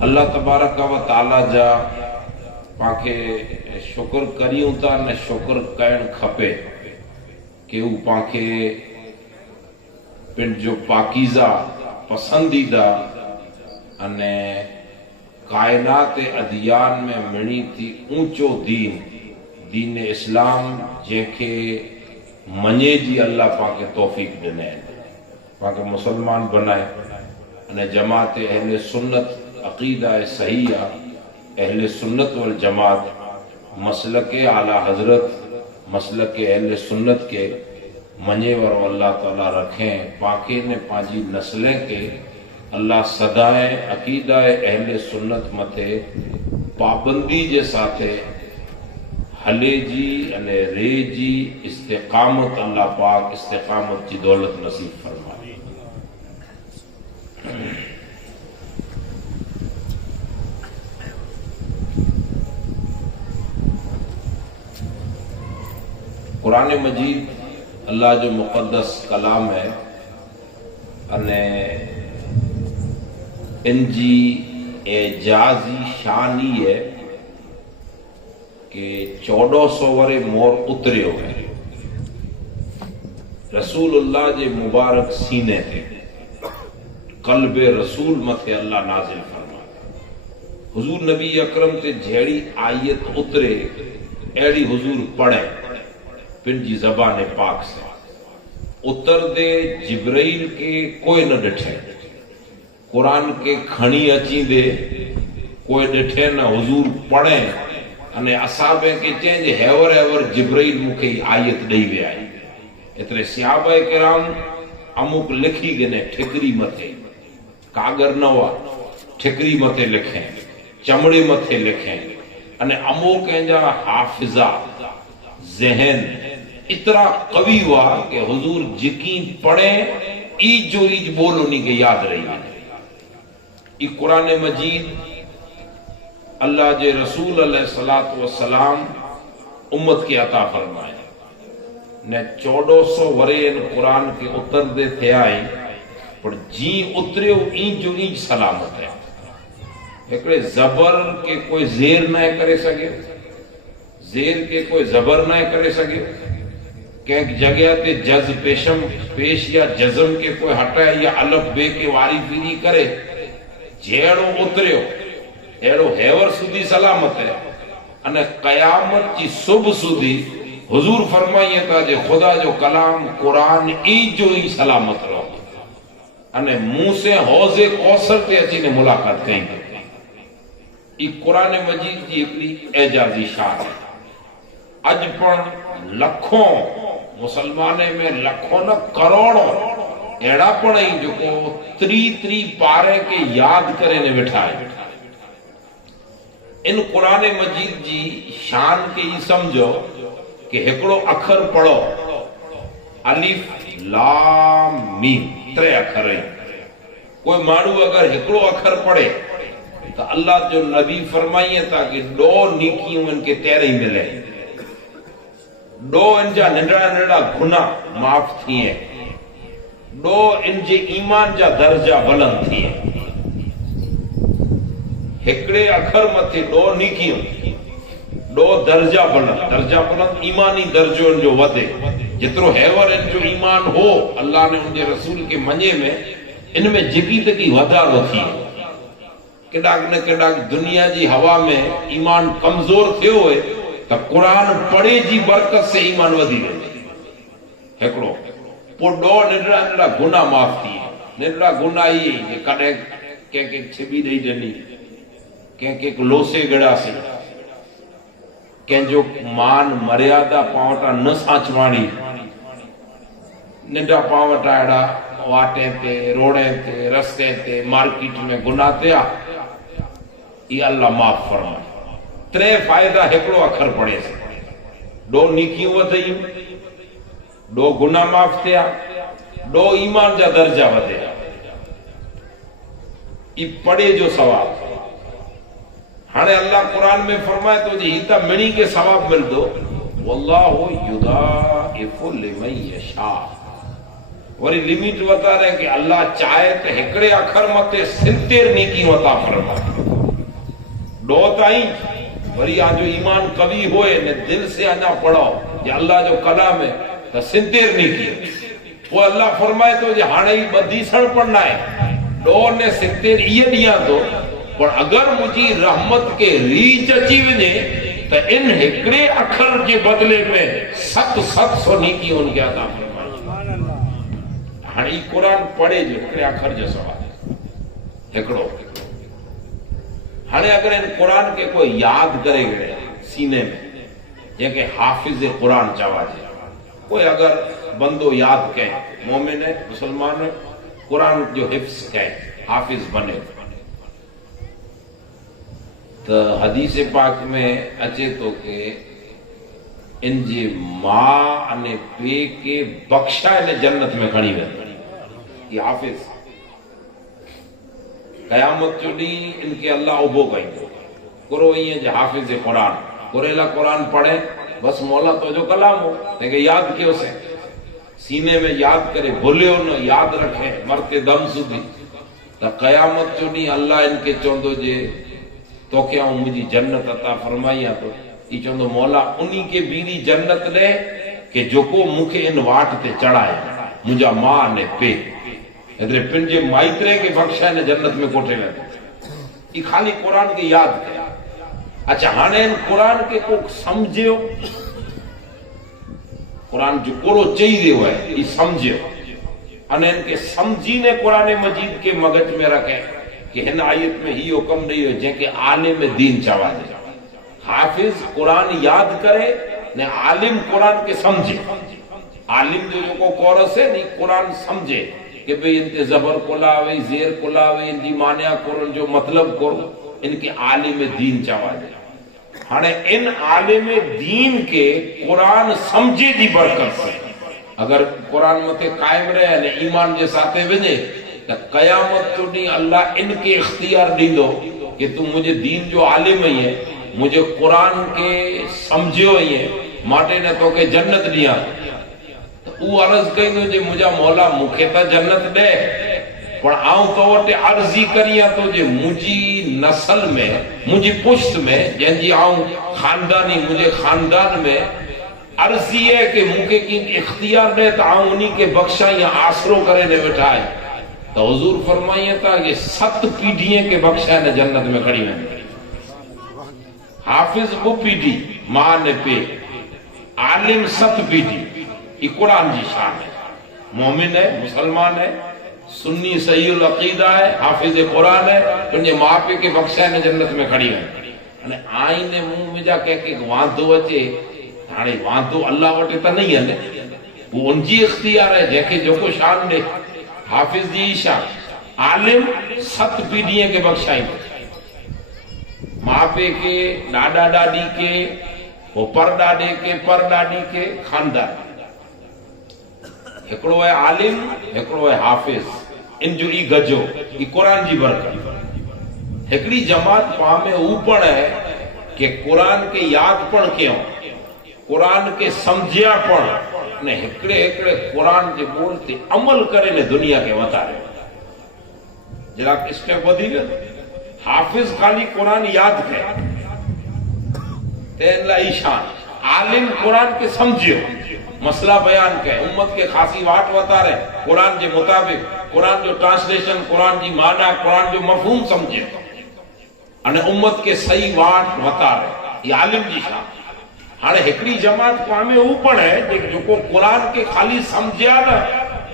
اللہ تبارک و تعالی جا پاکے شکر کریوں تا نے شکر کرن کھپے کہ وہ پاکے پن جو پاکیزہ پسندیدہ انے کائنات ادیان میں مڑی تھی اونچو دین اسلام جے کے منے جی اللہ پاکے توفیق دنے پاکے مسلمان بنائے انے جماعت اہل سنت عقیدہ صحیحہ اہل سنت والجماعت مسلک اعلیٰ حضرت مسلک اہل سنت کے منے ور اللہ تعالیٰ رکھیں پاکے نے پانچی نسلیں کے اللہ صدائیں عقیدہ اہل سنت متے پابندی جے ساتھے حلے جی انے رے جی استقامت اللہ پاک استقامت جی دولت نصیب فرمائے قرآن مجید اللہ جو مقدس کلام ہے انے ان جی اعجازی شانی ہے کہ 1400 ورے مور اتریو ہے رسول اللہ جے مبارک سینے تھے قلب رسول متھے اللہ نازل فرما حضور نبی اکرم تے جھیڑی آیت اترے ایڑی حضور پڑھے پن جی زبان پاک سے اتر دے جبرائیل کے کوئی نہ ڈٹھے قرآن کے کھڑی اچیں دے کوئی ڈٹھے نہ حضور پڑھیں انے اصحابیں کے چینج ہیور جبرائیل مکھے آیت دئی وے آئی اترے صحابہ کرام اموک لکھی گنے ٹھکری متھے کاغر نوا ٹھکری متھے لکھیں چمڑے متھے لکھیں انے اموک انجا حافظہ ذہن اتنا قوی ہوا کہ حضور جکیں پڑھیں ایج جو ایج بول انہی کے یاد رہی یہ قرآن مجید اللہ جے رسول علیہ السلام امت کے عطا فرمائے نے 1400 ورے ان قرآن کے اتر دے تھے آئیں پر جی اترے ایج جو ایج سلامت ہے ایکڑے زبر کے کوئی زیر نہ کرے سکے زیر کے کوئی زبر نہ کرے سکے کہ جگہ تے جز پیش یا جزم کے کوئی ہٹائے یا الف بے کے واری فیری کرے جیڑو اتریو ایڑو ہیور سودی سلامت ہے انہ قیامت کی صبح سودی حضور فرمائیے تا جے خدا جو کلام قرآن ایج جو ای سلامت رہو انہ منہ سے حوض کوثر تے اچھی نے ملاقات کہیں ای قرآن مجید کی اکلی اعجازی شان ہے اج پر لکھوں مسلمانے میں لکھوں نہ کروڑوں ایڑا پڑھیں جو کو تری پارے کے یاد کرے نے بٹھائے ان قرآن مجید جی شان کے یہ سمجھو کہ ہکڑو اکھر پڑھو الف لام میم 3 اکھر ہیں کوئی مانو اگر ہکڑو اکھر پڑھے تو اللہ جو نبی فرمائیے تا کہ 2 نیکیوں ان کے 13 ملے 2 ان جا ننڈا گناہ معاف تھیے 2 ان جے ایمان جا درجہ بلند تھیے ہکڑے اکھر متھے 2 نیکیوں 2 درجہ بلند ایمانی درجوں ان جو ودے جترو ہیور ان جو ایمان ہو اللہ نے ان جے رسول کے منجے میں ان میں جگی تکی ودار تھی کڈاک نہ کڈاک دنیا جی ہوا میں ایمان کمزور تھے ہوئے تو قرآن پڑھے جی برکت سے ایمان ودی رہے ہکڑو پو 2 ننڈا گناہ معاف تھی ننڈا گناہ ہی یہ کڑے کہ چھبی دئی ڈنی کہ لوسے گڑا سے کہ جو مان مریادہ پاوٹا نہ سانچوانی ننڈا پاوٹا ایڑا واٹیں تے روڑیں تے رستے تے مارکیٹ میں گناہ تیا یہ اللہ معاف فرمائے 3 فائدہ ہکڑو اکھر پڑے سے 2 نیکیوں ودھئیں 2 گناہ معاف تیا 2 ایمان جا درجہ ودھیا یہ پڑے جو ثواب ہانے اللہ قرآن میں فرمائے تو جی ہیتا منی کے ثواب مل دو واللہ یضاعف لمن یشاء वरी लिमिट बता रहे कि अल्लाह चाहे तो हिकड़े अखर मते 70 नेकी अता फरमाए डो ताई वरी आजो ईमान कवि होए ने दिल से अना पढ़ो ये अल्लाह जो कलाम है तो 70 नेकी वो अल्लाह फरमाए तो जे हाणे ही बदी सण पढ़ना है डो ने 70 ये दिया तो पर अगर मुझी रहमत के रीच अची वने तो इन हिकड़े अखर के बदले में 700 नेकी उनके अता फरमाए हाणे ई कुरान पढ़े जो हिकड़े अखर जो सवाल हिकड़ो हाणे अगर इन कुरान के कोई याद करे गए सीने में जेके हाफिज कुरान चवाजे कोई अगर बंदो याद कहे मोमिन है मुसलमान है कुरान जो हिफ्स कहे हाफिज बने तो हदीस पाक में अचे तो के इन जे मां अने पे के बख्शा ने जन्नत में खणी वे ये हाफिज कयामत जो डी इनके अल्लाह उबो कईंदो कुरो ये जे हाफिज कुरान कुरेला कुरान पढ़े बस मौला तो जो कलाम हो लेकिन याद कियो से सीने में याद करे भूलियो न याद रखे मरते दम सुधी तो कयामत जो डी अल्लाह इनके चोंदो जे तो क्या मुझी जन्नत अता फरमाई तो ई चोंदो मौला उन्हीं के बीरी जन्नत दे के जोको मुखे इन वाट ते चढ़ाए मुझा मां ने पे इधर पिंजे माइत्रे के बख्शा ने जन्नत में कोठे लगे ई खाली कुरान के याद करे अच्छा हाने इन कुरान के को समझियो कुरान जो कोरो चई रहियो है ई समझियो अने इनके समझी ने कुरान मजीद के मगज में रखे कि हिन आयत में ही हुक्म नहीं हो जेके आलिम दीन चवा दे हाफिज कुरान याद करे ने आलिम कुरान के समझे आलिम जो को कोरस है नी कुरान समझे कि भाई इनके जबर कोलावे जेर कोलावे इनकी मान्या कोरन जो मतलब करो इनके आलिम दीन चवा दे हाने इन आलिम दीन के कुरान समझे दी बरकत से अगर कुरान मते कायम रहे ने ईमान जे साथे वने तो कयामत तो नी अल्लाह इनके इख्तियार दींदो कि तुम मुझे दीन जो आलिम ही है मुझे कुरान के समझियो ही है माटे ने तो के जन्नत दिया उ अर्ज कईंदो जे मुझा मौला मुखे त जन्नत दे पर आऊं तो वटे अर्जी करिया तो जे मुझी नस्ल में मुझी पुश्त में जंजी आऊं खानदानी मुझे खानदान में अर्जी है कि मुखे की इख्तियार दे तो आऊं उन्हीं के बख्शा या आसरो करे ने बैठाए तो हुजूर फरमाइए था कि 7 पीढ़ियां के बख्शा ने जन्नत में खड़ी है हाफिज वो पीढ़ी मां ने पे आलिम 7 पीढ़ी ये कुरान की शान है मोमिन है मुसलमान है सुन्नी सही अकीदा है हाफिज कुरान है तुझे माँ पे के बख्शा ने जन्नत में खड़ी है अने आईने मुंह में जा कह के वांधो अचे हाणे वांधो अल्लाह वटे त नहीं है ने वो उनजी इख्तियार है जेके जोको शान दे हाफिज जी शान आलिम 7 पीढ़ियां के बख्शाई माँ पे के डाडा डाडी के वो परदादे के परदादी के खानदान हिकड़ो है आलिम हिकड़ो है हाफिज इन जो ई गजो ई कुरान जी बरकत हिकड़ी जमात पामे ऊपर है कि कुरान के याद पण क्यों कुरान के समझिया पण ने हिकड़े हिकड़े कुरान जे बोलते अमल करे ने दुनिया के वतारे जरा स्टेप वधी गयो हाफिज खाली कुरान याद करे तेन ला ईशान आलिम कुरान के समझियो मसला बयान के उम्मत के खासी वाट बता रहे कुरान के मुताबिक कुरान जो ट्रांसलेशन कुरान की माना कुरान जो मफहूम समझे अने उम्मत के सही वाट बता रहे ये आलिम जी शान हाणे हिकड़ी जमात पामे ऊपर है जो को कुरान के खाली समझिया ना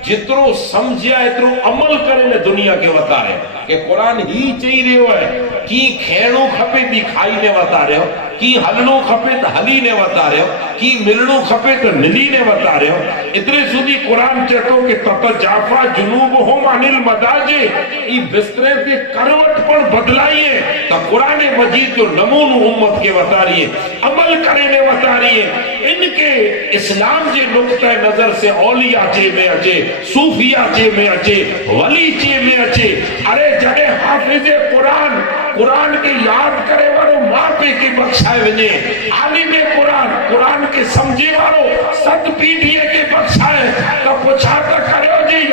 जितरो समझिया इतरो अमल करे ने दुनिया के बता रहे कि कुरान ही चई रहियो है की खेणो खपे दी खाई ने बता रहे की हलनो खपे तो हली ने बता रहे की मिलनो खपे तो मिली ने बता रहे इतने सुधी कुरान चतो कि तत जाफा जुनूब हो अनिल मदाजे ई बिस्तरे के करवट पर बदलाइए तो कुरान मजीद जो नमूनो उम्मत के बता रही है अमल करे ने बता रही है इनके इस्लाम के नुक्ता नजर से औलिया चे में अचे सूफिया चे में अचे वली चे में अचे अरे जड़े हाफिज कुरान कुरान के याद करे वालो माँ पे के बख्शाए वने आलिम कुरान कुरान के समझे वालो 7 पीढ़िए के बख्शाए तो पूछा तो करो जी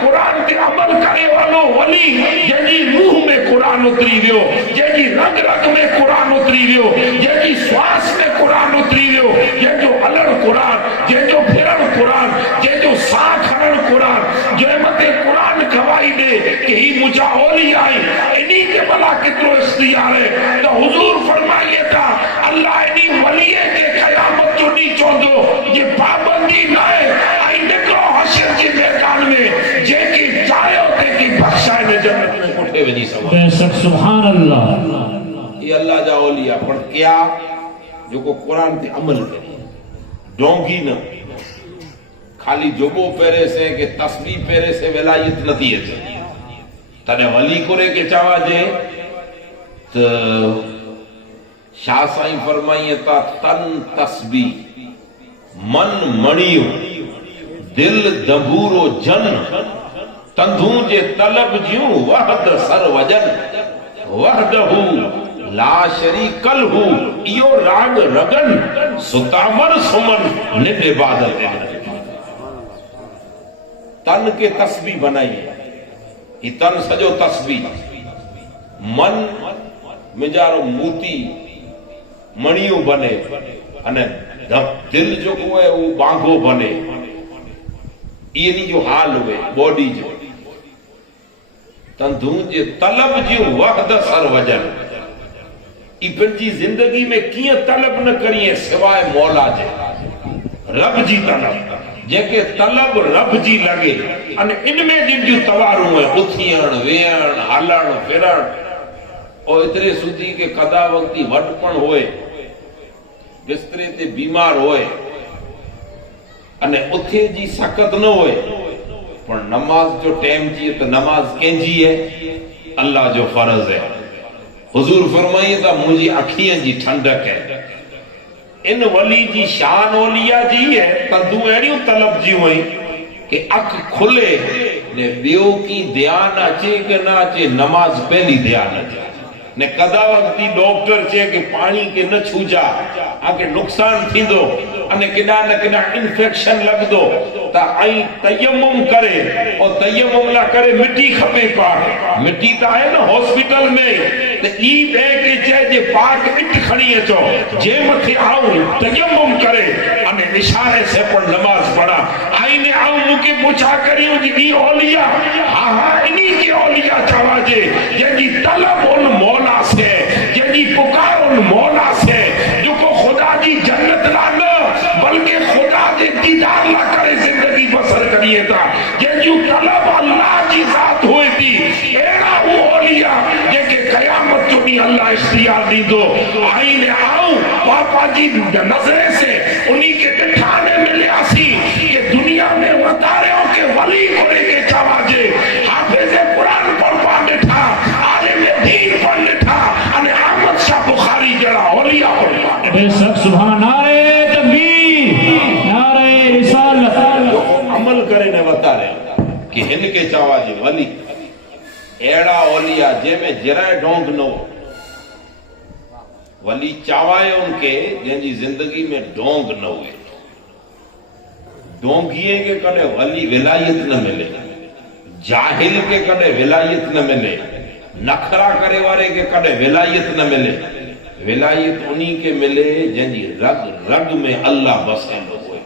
قرآن تے عمل کرے والو ولی جنجی روح میں قرآن اتری ویو، جنجی رگ رگ میں قرآن اتری ویو، جنجی سواس میں قرآن اتری ویو، جنجو ہلن قرآن، جنجو پھرن قرآن، جنجو ساں کھڑن قرآن، جو مت قرآن گواہی دے کہ ہی مجھا اولی آئی انہی کے بلا کترو اختیار ہے۔ تو حضور فرمائیے تھا اللہ انہی ولیے کے قیامت جو نہیں چوندو یہ پابندی نہ ہے آئی نکلو حشر کی میدان میں جے کی چاہے ہوتے کی بخشائے میں جنت میں اٹھے ونی سوا۔ بے شک سبحان اللہ۔ یہ اللہ جا اولیاء پر کیا جو کو قرآن تے عمل کرے ڈونگی نہ خالی جبو پیرے سے کہ تسبیح پیرے سے ولایت نتیت تنے ولی کرے کے چاہا جے تو شاہ سائیں فرمائیے تا تن تسبیح من منیو دل دبورو جن تندھوں جے طلب جیوں وحد سر وجن وحدہو لا شریک لہو ایو راگ رگن ستامر سمن نت عبادت تن کے تسبیح بنائیے یہ تن سجو تسبیح من مجارو موتی منیوں بنے دل جو ہے وہ بانگو بنے یہ نہیں جو حال ہوئے باڈی جو تندھوں جے طلب جو وحد سر وجن ابن جی زندگی میں کیے طلب نہ کریے سوائے مولا جے رب جی طلب جے کہ طلب رب جی لگے ان میں جن جو تواروں ہیں اتھیان ویان ہلن پھرن اور اتنے سدھی کے قضا وقتی وڈپن ہوئے بسترے تے بیمار ہوئے انہیں اتھے جی سکت نہ ہوئے پر نماز جو ٹیم جی تو نماز کین جی ہے اللہ جو فرض ہے۔ حضور فرمائیے تا مجھے اکھیاں جی ٹھنڈک ہے ان ولی جی شان اولیاء جی ہے تدو ایڑیوں طلب جی ہوئی کہ اک کھلے نے بیو کی دیان اچے کہ نہ اچے نماز پہلی دیان اچے نے قضا وقتی ڈاکٹر چے کہ پانی کے نہ چھو جا آکے نقصان تھی دو انہیں کنا نہ کنا انفیکشن لگ دو تا آئی تیمم کرے اور تیمم نہ کرے مٹی کھپے پاک مٹی تا ہے نا ہاسپٹل میں تے ای بے کے چے جے پاک اٹ کھڑی ہے چو جے متھی آؤ تیمم کرے انہیں اشارے سے پر نماز پڑھا آئی نے آؤ مکے پوچھا کریوں جی بھی اولیاء ہاں ہاں انہی کے اولیاء چاہا جے جی طلب ان مولا سے جی پکار ان مولا سے جو کو خدا دی جنت لانا بلکہ خدا دی دیدار نہ کرے زندگی بسر کریے تھا جو طلب اللہ کی ذات ہوئی تھی اینا وہ اولیاء یہ کہ قیامت جو بھی اللہ اختیار دی دو آئی نے آؤ پاپا جی نظرے سے انہی کے بٹھانے میں لے آسی کہ دنیا میں وطاروں کے ولی کرے کے چاواجے حافظ قرآن پڑھ پا بٹھا عالم دین پڑھ بٹھا انہیں احمد شاہ بخاری جڑا اولیاء پڑھ پا بے شک سبحان نعرہ تکبیر نعرہ رسالت عمل کرے نے وطارے کہ ہن کے چاواجے ولی ایڑا اولیاء جے میں جرائے ڈونگ نو ولی چاوائے ان کے جن جی زندگی میں ڈونگ نہ ہوئے ڈونگیے کے کڑے ولی ولایت نہ ملے جاہل کے کڑے ولایت نہ ملے نخرا کرے والے کے کڑے ولایت نہ ملے ولایت انہی کے ملے جن جی رگ رگ میں اللہ بسند ہوئے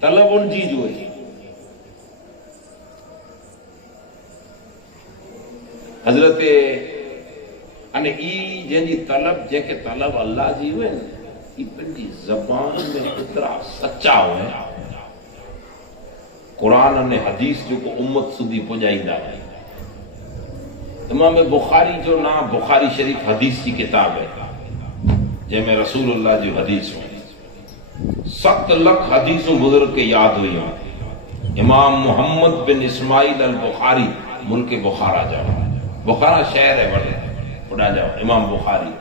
طلب ان جی جو ہے حضرت انہیں ای جن جی طلب جے کہ طلب اللہ جی ہوئے ای پنجی زبان میں اترا سچا ہوئے قرآن نے حدیث جو کو امت سدی پجائی دا ہے امام بخاری جو نام بخاری شریف حدیث کی کتاب ہے جے میں رسول اللہ جو حدیث ہوں 7 لکھ حدیثوں بزرگ کے یاد ہوئی ہوں امام محمد بن اسماعیل البخاری ملک بخارا جاؤ بخارا شہر ہے بڑے اڑا جاؤ امام بخاری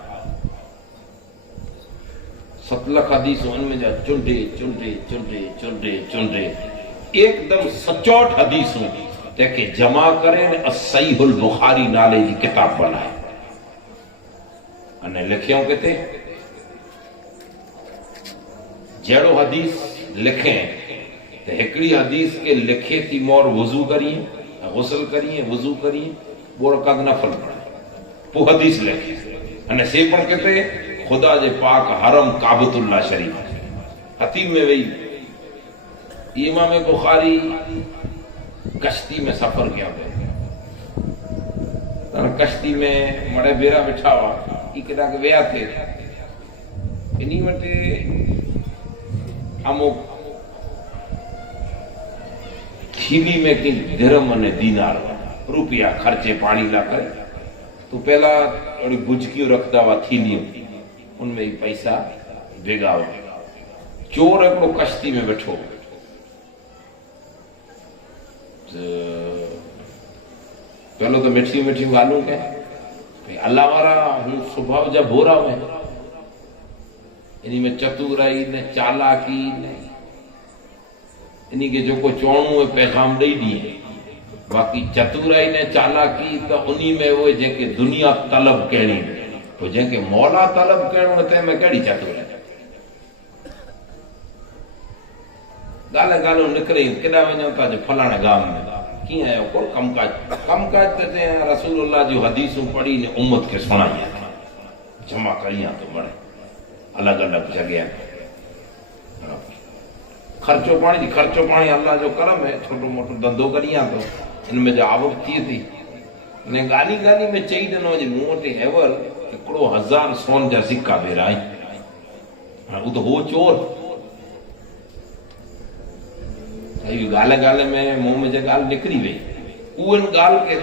7 لکھ حدیثوں ان میں جا چنڈے ایک دم سچوٹ حدیثوں کہ جمع کریں الصحیح البخاری نالے جی کتاب بنائے انہیں لکھیوں کہتے جیڑو حدیث لکھیں تو ہکڑی حدیث کے لکھے تھی مور وضو کریے غسل کریے وضو کریے وہ رکعت نفل پڑھے وہ حدیث لکھی અને સે પણ કહેતે ખુદા જે પાક હરમ કાબતુલ્લાહ શરીફ હતીમ में वही इमाम बुखारी कश्ती में सफर किया कश्ती में मड़े बेरा बिठा हुआ केॾा विया थे इन्ही वटि अमुक थीली में की दिरहम अने दीनार रुपया खर्चे पानी ला करे तो पहला थोड़ी बुझकियों रखदा हुआ थीलियों उनमें ही पैसा भेगा हुआ चोर हिकिड़ो कश्ती में वेठो पहलो तो मिठियूं मिठियूं ॻाल्हियूं कहे अल्लाह वारा हूं स्वभाव जा भोरा में इन में चतुराई ने चालाकी ने इन के जो को चवणो है पैगाम ॾेई ॾिए बाक़ी चतुराई ने चालाकी तो उन्हीं में वो जेके दुनिया तलब कहणी तो जेके मौला तलब कहणो ते में कहिड़ी चतुराई गाल गालो निकरे केॾा वञो था जो फलाणे गांव में कीअं आयो कोई कमकाज ते रसूलुल्लाह जी हदीसूं पढ़ी ने उम्मत के सुणाई जमा करियां तो बड़े अलग अलग जगह खर्चो पानी अल्लाह जो करम है छोटो मोटो धंधो करियां तो इनमें जो आवक थी थी ने गाली गाली में चई ॾिनो जे मूं वटि हेवर हिकिड़ो 1000 सोन जा सिक्का भेरा आहिनि वो तो हो चोर गाल गाल में मुंह में जो गाल निकरी वही उन गाल के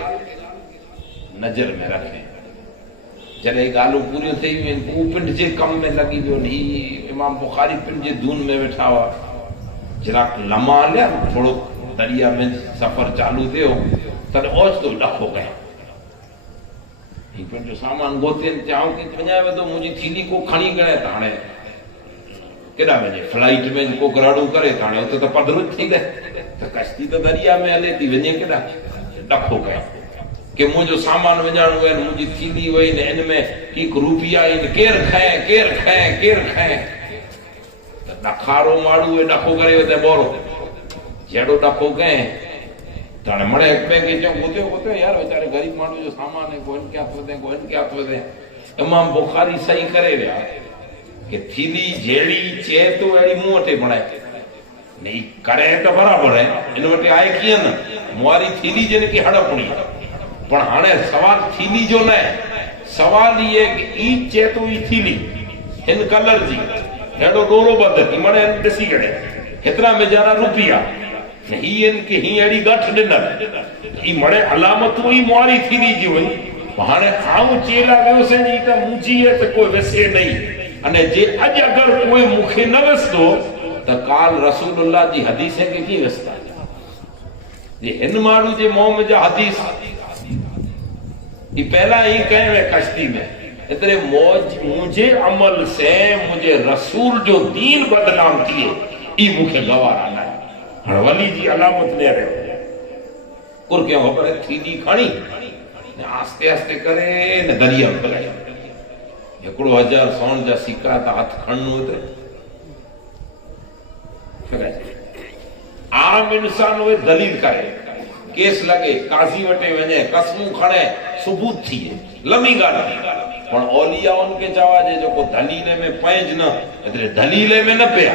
नजर में रखे जॾहिं ॻाल्हियूं पूरियूं थी वियूं हू पिंड जे कम में लॻी वियो ही इमाम बुखारी पिंड जे धून में वेठा हुआ जरा लम्हा हलिया थोड़ो दरिया में सफ़र चालू थियो तॾहिं ओचितो ॾखो कयां ही पंहिंजो सामान गोतियुनि चयाऊं कि वञाए वेंदो मुंहिंजी थीली को खणी गए त हाणे केॾा वञे फ्लाइट में को गराड़ू करे त हाणे उते त पधरो थी गए त कश्ती त दरिया में हले थी वञे केॾा ॾखो कयां कि मुंहिंजो सामान विञाइणो आहे मुंहिंजी थीली वई ने इन में हिकु रुपया आहिनि केरु खाए त ॾखारो माण्हू ॾखो करे वियो त बोरो जहिड़ो ॾखो कए त हाणे मड़े हिकु ॿिए खे चऊं ॿुधो यार वीचारे ग़रीब माण्हू जो सामान है को इनके हथ वधे इमाम बुखारी सही करे विया कि थीली जहिड़ी चए तो अहिड़ी मूं वटि बणाए नहीं करे तो बराबर है इन वटि आहे कीअं न मुआरी थीली जिन खे हड़पणी पर हाणे सवाल थीली जो न सवाल ये कि ई चए तो ई थीली हिन कलर जी हेड़ो डोरो बद मणे ॾिसी करे हेतिरा मेजारा रुपया ही इनके ही अहिड़ी गठ ॾिनल ई मणे अलामतूं ई मुआरी थीली जी हुई हाणे आऊं चेला वियोसीं जी त मुंहिंजी त कोई विसे नहीं अने जे अॼु अगरि कोई मूंखे न विसंदो त काल रसूलुल्लाह जी हदीस खे कीअं विसंदा जे हिन माण्हू जे मुंहं में जा हदीस ई पहला ही कहे कश्ती में इतने मौज मुझे अमल से मुझे रसूल जो दीन बदनाम किए ई मुखे गवारा ना है वली जी अलामत ले रहे और क्या हो पर थीली खणी आस्ते आस्ते करे न दरिया में पलाई एकड़ो 1000 सोन जा सिक्का ता हाथ खणनो ते आम इंसान वे दलील करे केस लगे काजी वटे वने कसमू खणे सबूत थी लमी गाल पण औलिया उनके चावा जे जो को दलीले में पैज न एतरे दलीले में न पिया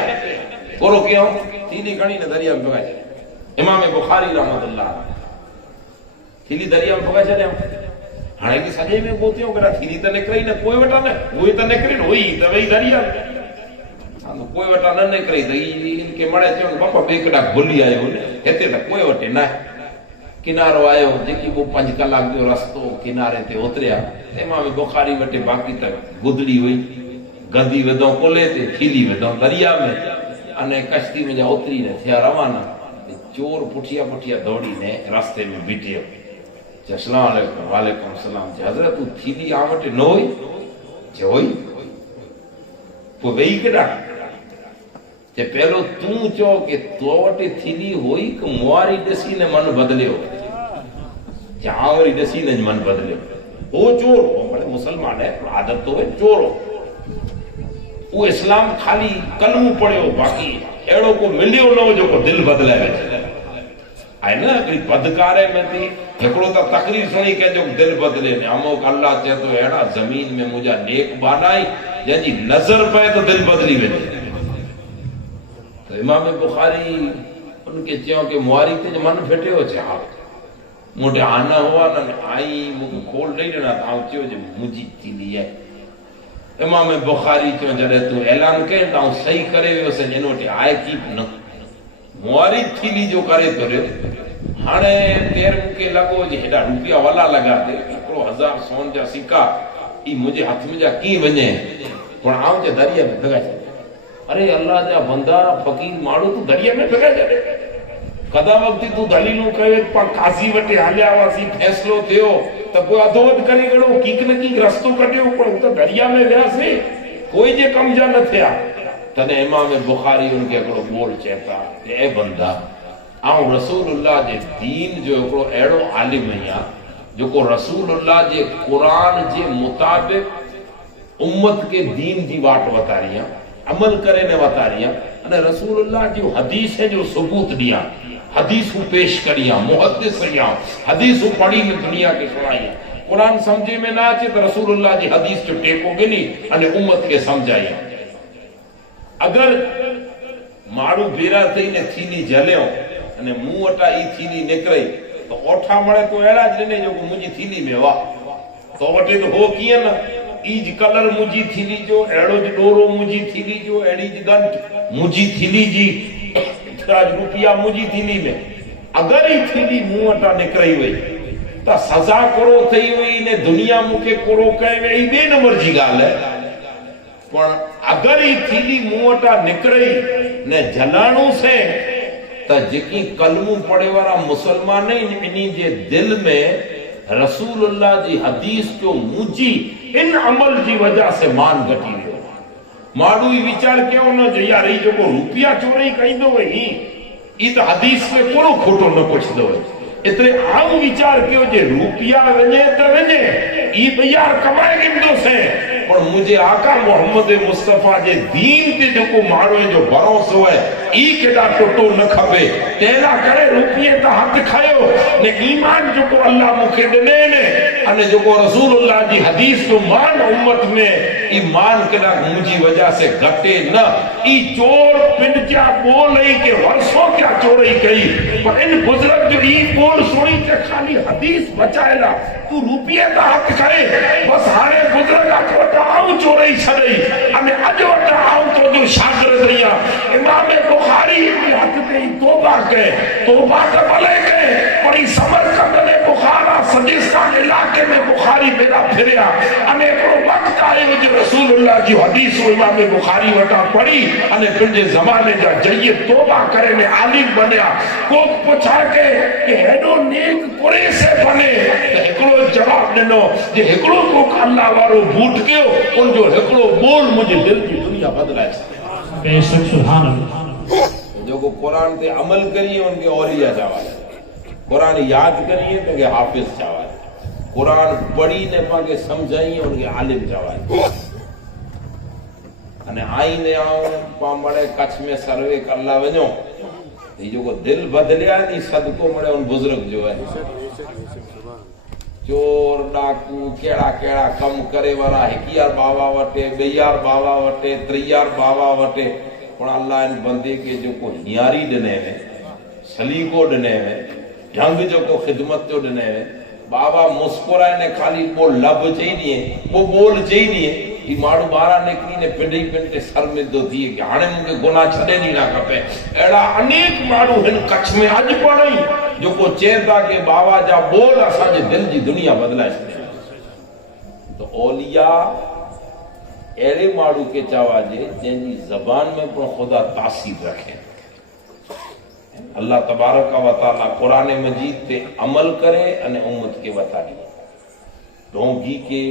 कोरो क्यों थीली खणी ने दरिया में भगाए इमाम बुखारी रहमतुल्लाह थीली दरिया में भगाए चले हाणे की सजे में गोतियो करा थीली त निकरी न कोई वटा न कोई त निकरी होई त वही दरिया हां कोई वटा न निकरी त इनके मणे चो बापा बेकड़ा भुली आयो ने हेते त कोई वटे न किनारो आयो जेकी वो 5 कलाक जो रस्तो किनारे ते उतरिया इमाम बुखारी वटे बाकी तक गुदड़ी हुई गंदी वेदो कोले ते थीली वेदो दरिया में अने कश्ती में जा उतरी ने थिया रवाना चोर पुठिया दौड़ी ने रास्ते में बीठियो अस्सलाम वालेकुम वालेकुम सलाम हजरत तू थीली आवट न होई जे होई पो वेई केडा ते पहलो तू चो के तो वटे थीली होई कि मुआरी दसी ने मन बदलियो जावरी दसी ने मन बदलियो ओ चोर बड़े मुसलमान है आदत तो है चोर وہ اسلام خالی کلمو پڑھو باقی اڑو کو ملیو نو جو کو دل بدلے وے ہے نا کہ بدکارے میں تھی ہکڑو تا تقریر سنی کہ جو دل بدلے نے ہمو کہ اللہ چاہے تو ایڑا زمین میں مجھا نیک بانائی یا جی نظر پہ تو دل بدلی وے تو امام بخاری ان کے چیوں کے مواری تے من پھٹے ہو چاہا موٹے آنا ہوا نا آئی مجھے کھول نہیں لینا تھا چیو جو مجھے تھی لی ہے امام بخاری چیوں جڑے تو اعلان کہیں تاؤں صحیح کرے ہوئے اسے جنوٹے آئے کی نا مواری تھی لی جو کرے تو رہے ہانے تیر کے لگو جی ہیڈا روپیہ والا لگا دے 1000 سون جا سکا ای مجھے ہاتھ میں جا کی بنے پر آؤں جا دریا میں بھگا جائے ارے اللہ جا بندہ فقیر مارو تو دریا میں بھگا جائے قدا وقتی تو دلیلوں کہے پر قاضی وٹے حالیا واسی فیصلو دیو تب کوئی ادھوت کرے گڑو کیک نہ کیک رستو کٹے اوپر تو دریا میں گیا سے کوئی جے کم جا نہ تھیا تنے امام بخاری ان کے اکڑو بول چہتا کہ اے بندہ آؤں رسول اللہ جے دین جو اکڑو ایڑو عالم ہے جو کو رسول اللہ جے قرآن جے مطابق امت کے دین دی واٹ بتا رہی ہیں عمل کرے نے بتا رہی ہیں رسول اللہ جو حدیث ہے جو ثبوت دیا حدیث کو پیش کریاں محدث رہیاں حدیث کو پڑھی میں دنیا کے سنائیاں قرآن سمجھے میں نہ آچے تو رسول اللہ جی حدیث جو ٹیکو گنی انہیں امت کے سمجھائیاں اگر مارو بیرا تھی نے تھیلی جلیوں انہیں منہ اٹا ای تھیلی نکرئی تو اوٹھا مڑے تو ایڑا جنے جو مجھے تھیلی میں وا تو وٹے تو ہو کیا نا ایج کلر مجھے تھیلی جو ایڑو جو ڈورو مجھے تھیلی جو ایڑی جو گنٹ مجھے تھیلی جی راج روپیہ مجھے تھیلی میں اگر ہی تھیلی منہ اٹا نکرئی ہوئی تا سزا کرو تھی ہوئی نے دنیا مکے کرو کہے ہوئی ای بے نمبر جی گال ہے پر اگر ہی تھیلی منہ اٹا نکرئی نے جلانوں سے تا جکی کلموں پڑے وارا مسلمان نہیں انہی جے دل میں رسول اللہ جی حدیث جو مجھے ان عمل جی وجہ سے مان گٹی ہوئی مارو ہی وچار کیوں نہ جو یاری جو کو روپیہ چورئی کہیں دو وہی یہ تو حدیث میں کونو کھوٹو نہ پوچھ دو اتنے عام وچار کیوں جے روپیہ ونجے تو ونجے یہ بیار کمائے گن دو سے پر مجھے آقا محمد مصطفیٰ جے دین تے جو کو مارو ہے جو بروس ہوئے ای کدا ٹوٹو نہ کھبے تیرا کرے روپیے تا ہاتھ کھائیو نے ایمان جو کو اللہ مکھے دنے نے انہیں جو کو رسول اللہ جی حدیث جو مان امت میں ایمان کدا مجھے وجہ سے گھٹے نہ ای چور پنجا بول رہی کہ ورسوں کیا چورئی کہی پر ان بزرگ جو ای بول سوئی کہ خالی حدیث بچائے لا تو روپیے تا ہاتھ کھائے بس ہارے بزرگ اکھوٹا آؤں چورئی چھڑئی ہمیں اجوٹا آؤں تو جو شاگرد رہیا امام بخاری اپنی حد تے توبہ کہے توبہ کا بلے کہے پڑی سمر کردنے بخارا سجستان علاقے میں بخاری میرا پھریا ہمیں اپنو وقت آئے وجہ رسول اللہ جی حدیث و امام بخاری وٹا پڑی ہمیں پنجے زمانے جا جائیے توبہ کرے میں عالم بنیا کوک پچھا کے کہ ہیڈو نیک پورے سے بنے تو ہکڑو جواب دنو جے ہکڑو کو اللہ وارو بھوٹ کے ان جو ہکڑو بول مجھے دل کی دنیا بدلائے بے شک سبحان اللہ جو کو قرآن تے عمل کریے ان کے اولیاء جاوائے قرآن یاد کریے تو کہ حافظ جاوائے قرآن پڑھی نے پاکے سمجھائیے ان کے عالم جاوائے انہیں آئینے آؤں پامڑے کچھ میں سروے کر لا ونیوں یہ جو کو دل بدلیا نہیں صدقوں مڑے ان بزرگ جو ہے چور ڈاکو کیڑا کیڑا کم کرے ورا ہکیار باوا وٹے بیار باوا وٹے تریار باوا وٹے پر اللہ ان بندے کے جو کو ہیاری ڈنے میں سلیقو ڈنے میں ڈھنگ جو کو خدمت جو ڈنے میں بابا مسکرائے نے خالی وہ لب چاہی نہیں ہے وہ بول چاہی نہیں ہے یہ ماڑو بارا نکلی نے پنڈی پنڈے سر میں دو دیئے کہ ہانے مجھے گناہ چھڑے نہیں نہ کپے ایڑا انیک ماڑو ہن کچھ میں آج پڑھائی جو کو چیتا کہ بابا جا بول اسا جے دل جی دنیا بدلا ہے تو اولیاء ایڑے ماڑو کے چاوا جے جن جی زبان میں پر خدا تاثیر رکھے اللہ تبارک و تعالی قرآن مجید پہ عمل کرے انہیں امت کے بتائی ڈھونگی کے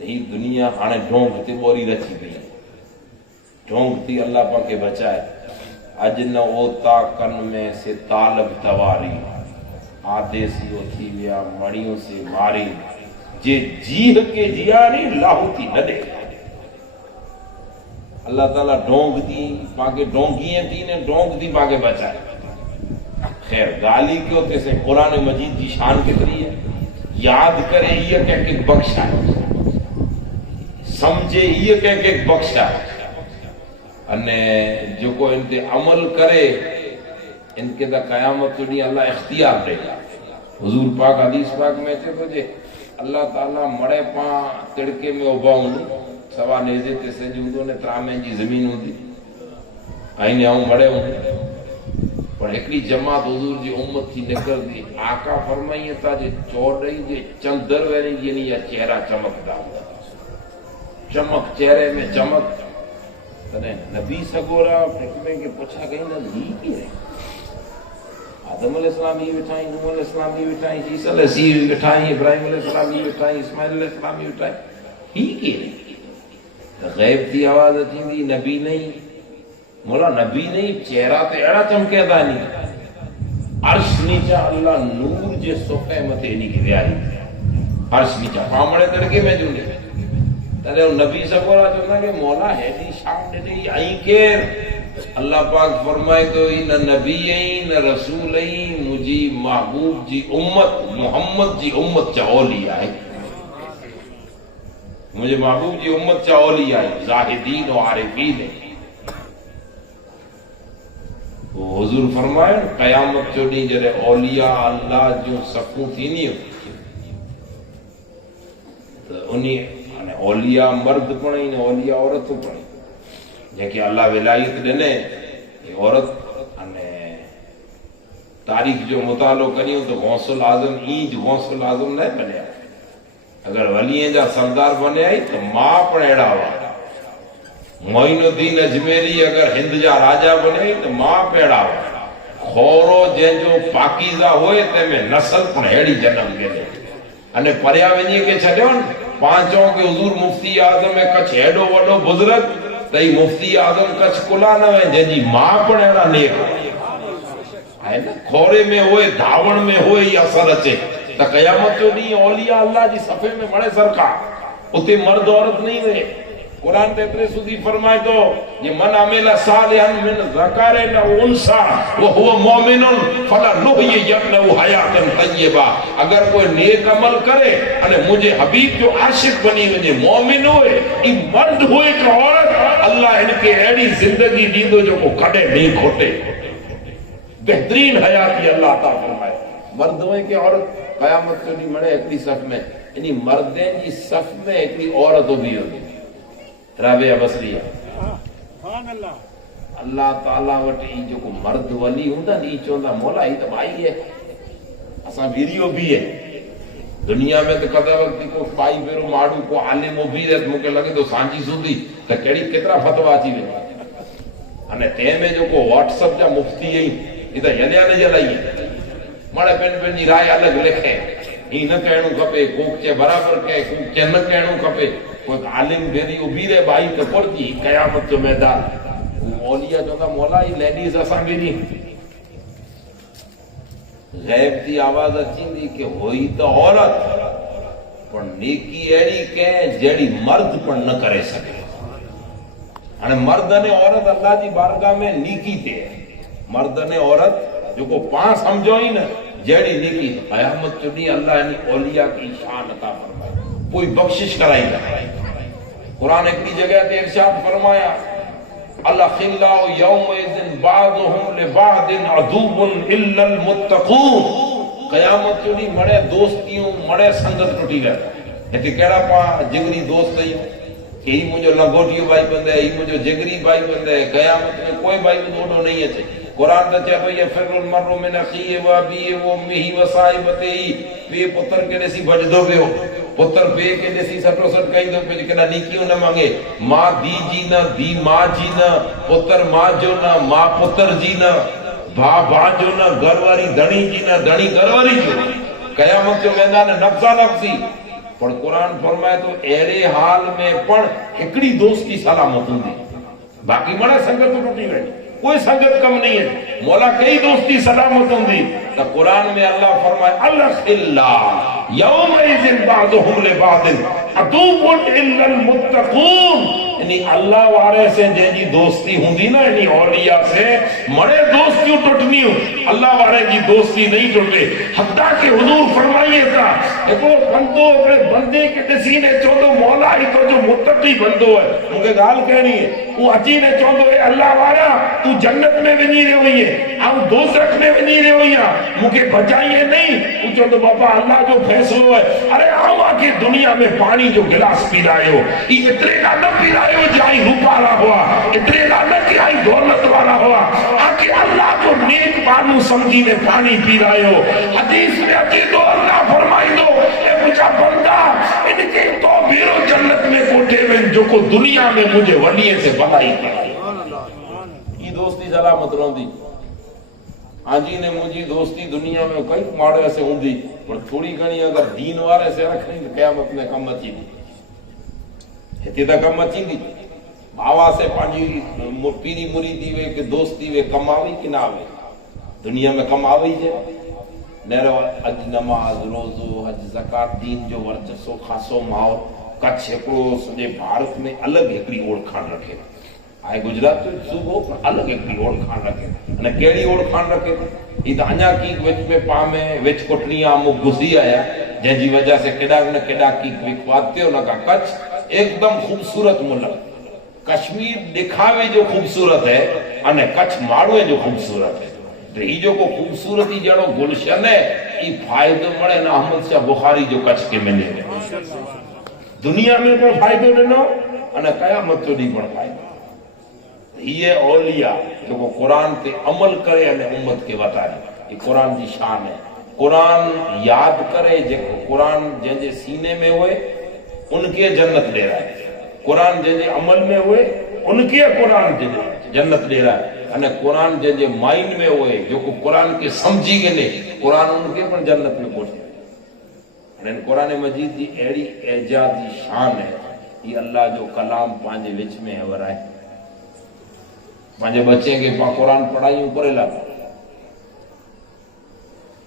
ہی دنیا ہانے ڈھونگ تے بوری رچی گئی ڈھونگ تی اللہ پاک کے بچائے اجن اوتا کن میں سے طالب تواری آدھے سی تھی ویا مڑیوں سے ماری جے جیہ کے جیا نہیں لاہو تھی نہ دے اللہ تعالیٰ ڈونگ دی پاکے ڈونگیاں تھی نے ڈونگ دی پاکے بچائے. خیر گالی کیوں تے سے قرآن مجید کی شان کتری ہے. یاد کرے یہ کہہ کے بخشا ہے, سمجھے یہ کہہ کے بخشا ہے, انے جو کو ان تے عمل کرے ان کے دا قیامت تو نہیں اللہ اختیار دے گا. حضور پاک حدیث پاک میں تھے تو جے اللہ تعالیٰ مڑے پاں تڑکے میں اباؤں سوا نیزے تے سے جودوں نے ترامیں جی زمین ہوں دی آئینے آؤں مڑے ہوں. پر ایکڑی جماعت حضور جی امت تھی نکل دی. آقا فرمائیے تا جے چوڑ رہی جے چندر ویری جی نہیں یا چہرہ چمک دا چمک چہرے میں چمک تنے نبی سگورا حکمے کے پوچھا گئی نا نہیں کی رہے. آدم علیہ السلام ہی بٹھائیں, نوح علیہ السلام ہی بٹھائیں, عیسیٰ علیہ السلام ہی بٹھائیں, ابراہیم علیہ السلام ہی بٹھائیں, اسماعیل علیہ السلام ہی بٹھائیں, ہی کی رہے. غیب تھی آواز اچھی دی نبی نہیں مولا نبی نہیں چہرہ تے ایڑا چمکے دا نہیں. عرش نیچا اللہ نور جے سوکے متے نہیں کی ریائی عرش نیچا پامڑے تڑکے میں جو نہیں ترے نبی سکورا جو نا کہ مولا ہے دی شام نے دی آئی کیر. اللہ پاک فرمائے تو نہ نبی ہیں نہ رسول ہیں, مجھے محبوب جی امت محمد جی امت چاولی آئے, مجھے محبوب جی امت چاولی آئے زاہدین و عارفین ہیں. حضور فرمائے قیامت جو نہیں جرے اولیاء اللہ جو سکوں تھی نہیں تو انہیں اولیاء مرد پڑھیں نے اولیاء عورت پڑھیں جے کہ اللہ ولایت دینے یہ عورت تاریخ جو مطالعہ کریوں تو غوث العظم اینج غوث العظم نہیں بنے. اگر ولییں جا سردار بنے آئی تو ماں پڑھیڑا ہوا. معین الدین اجمیری اگر ہند جا راجہ بنے تو ماں پیڑا ہوا. خورو جے جو پاکیزہ ہوئے تے میں نسل پڑھیڑی جنم کے لئے انہیں پریا ونجی کے چھڑے ہون پانچوں کے حضور مفتی اعظم میں کچھ ہیڈو وڈو بزرگ تئی مفتی اعظم کچھ کلا نہ ہوئے جن جی ماں پڑھیڑا نیک ہے نا. کھورے میں ہوئے دھاون میں ہوئے یہ اثر اچے تا قیامت جو نہیں اولیاء اللہ جی صفحے میں مڑے سرکا اتے مرد عورت نہیں ہوئے. قرآن تیترے سودی فرمائے تو یہ من عمل صالحا من ذکر او انثى وهو مؤمن فلنحيينه حیاتا طیبہ. اگر کوئی نیک عمل کرے اور مجھے حبیب جو عاشق بنی وجے مومن ہوئے ای مرد ہوئے کہ عورت اللہ ان کے ایڑی زندگی دیندو جو کو کھڑے نہیں کھوٹے بہترین حیاتی اللہ تعالیٰ فرمائے. مرد ہوئے کہ عورت قیامت جو نہیں مڑے اکلی صف میں یعنی مردیں جی صف میں اکلی عورت بھی ہوگی. رابعہ بصریہ اللہ تعالیٰ وٹی جو کو مرد ولی ہوندا نہیں چوندا مولا ہی تو بھائی ہے اساں ویڈیو بھی ہے دنیا میں تو کدا وقت کو پائی بیرو ماڑو کو عالم بھی ہے مکے لگے تو سانجی سودی تے کیڑی کترا فتوا اچی وے انے تے میں جو کو واٹس ایپ جا مفتی ہے ادا یلیا نہ جلائی مڑے پن پن جی رائے الگ لکھے ہی نہ کہنو کپے کوک چے برابر کہے کوک چے نہ کہنو کپے. کوئی عالم بیری ابیرے بائی تو پڑتی قیامت جو میدان اولیاء جو کا مولا ہی لیڈیز اساں بیری غیب دی آواز اچھی دی کہ ہوئی تو عورت پر نیکی ایڑی کہ جیڑی مرد پر نہ کرے سکے. یعنی مرد نے عورت اللہ دی بارگاہ میں نیکی تے مرد نے عورت جو کو پاں سمجھو ہی نا جیڑی نیکی قیامت جو نہیں اللہ یعنی اولیاء کی شان عطا فرمائے کوئی بخشش کرائی گا. قرآن ایک جگہ تے ارشاد فرمایا الاخلاء یومئذ بعضهم لبعض عدو الا المتقون. قیامت جو نہیں مڑے دوستیوں مڑے سنگت ٹوٹی رہتا ہے کہ کیڑا پا جگری دوست ہے کہ ہی مجھے لگوٹیو بھائی بندے ہی مجھے جگری بھائی بندے. قیامت میں کوئی بھائی بندو نہیں ہے. قرآن تو چاہے بھئی یفر المرء من اخیہ و ابیہ و امہ و صاحبتہ بے پتر کے جیسی بج دو گے ہو پتر بے کے جیسی سٹو سٹ کہیں دو پہ جکنا نیکیوں نہ مانگے. ماں دی جینا دی ماں جینا پتر ماں جو نہ ماں پتر جینا بھا بھا جو نہ گھرواری دھنی جینا دھنی گھرواری جو. قیامت جو میدان نفسا نفسی پر قرآن فرمائے تو ایرے حال میں پڑھ ہکڑی دوست کی سلامت ہوں دی باقی بڑا سنگت ٹوٹی رہی کوئی سنگت کم نہیں ہے. مولا کئی دوستی سلامت ہوں دی تو قرآن میں اللہ فرمائے الخلاء یومئذ بعضهم لبعض عدو الا المتقون، یعنی اللہ وارے سے جی دوستی ہوندی نا یعنی اولیاء سے مڑے دوستیوں ٹوٹنی ہوں، اللہ وارے کی دوستی نہیں ٹوٹے۔ حتیٰ کہ حضور فرمائیے تھا ایک بندو اپنے بندے کے دسینے چودو مولا ہی تو جو متقی بندو ہے مجھے گال کہنی ہے وہ اچھی نے چودو ہے اللہ وارا تو جنت میں بھی نہیں رہے ہوئی ہے آؤ دوزخ میں بھی نہیں رہے ہوئی ہیں مجھے بچائیے نہیں وہ چودو بابا اللہ جو فیصلو ہے ارے آؤ آکے دنیا میں پانی جو گلاس پی رہے ہو یہ اتنے نہ پی رہے ہو جائی روپا رہا ہوا اتنے نہ کہ آئی دولت والا ہوا آکے اللہ کو نیک بانو سمجھی میں پانی پی رہے ہو۔ حدیث میں عقیدو اللہ فرمائی دو اے مجھا بندہ ان کے تو بیرو جنت میں کوٹے میں جو کو دنیا میں مجھے ولیے سے بھلائی کرائی یہ دوستی سلامت رہوں دی آجی نے مجھے دوستی دنیا میں کئی ماڑے سے ہوں دی پر تھوڑی گھنی اگر دین وارے سے رکھنی تو قیامت میں کم اچھی دی ہتی تا کم اچھی دی باوا سے پانچی پیری مریدی وے کہ دوستی وے کم آوی کہ نہ آوی دنیا میں کم آوی جائے نیرو حج نماز روزو حج زکات دین جو ورچسو خاصو ماحول کچھ ہکڑو سجے بھارت میں الگ ہکڑی اوڑکھان رکھے آئے گجرات تو صوبوں پر الگ ہکڑی اوڑکھان رکھے انہیں کیڑی اوڑکھان رکھے یہ تو انجا کی وچ میں پامے وچ کٹنی آمو گھسی آیا جن جی وجہ سے کڈا نہ کڈا کی وکواتے ہو نہ کا کچھ ایک دم خوبصورت ملک کشمیر دکھاوے جو خوبصورت ہے انہیں کچھ ماڑوے جو خوبصورت ہے تو یہ جو کو خوبصورتی جڑو گلشن ہے یہ فائدہ مڑے نا احمد شاہ بخاری جو کچھ کے ملے گئے دنیا میں پر فائدہ دینا انہیں قیامت تو نہیں پڑ فائدہ یہ اولیاء جو کو قرآن تے عمل کرے انہیں امت کے بتائے یہ قرآن کی شان ہے قرآن یاد کرے جو قرآن جن جے سینے میں ہوئے ان کے جنت دے رہا ہے قرآن جن جے عمل میں ہوئے ان کے قرآن جنت دے رہا ہے انہیں قرآن جن جے مائنڈ میں ہوئے جو کو قرآن کے سمجھی گلے قرآن ان کے پر جنت میں پہنچے انہیں قرآن مجید دی ایڑی اعجازی شان ہے یہ اللہ جو کلام پانچے وچ میں ہے ورائے پانچے بچے کے پاں قرآن پڑھائیوں پر علاقہ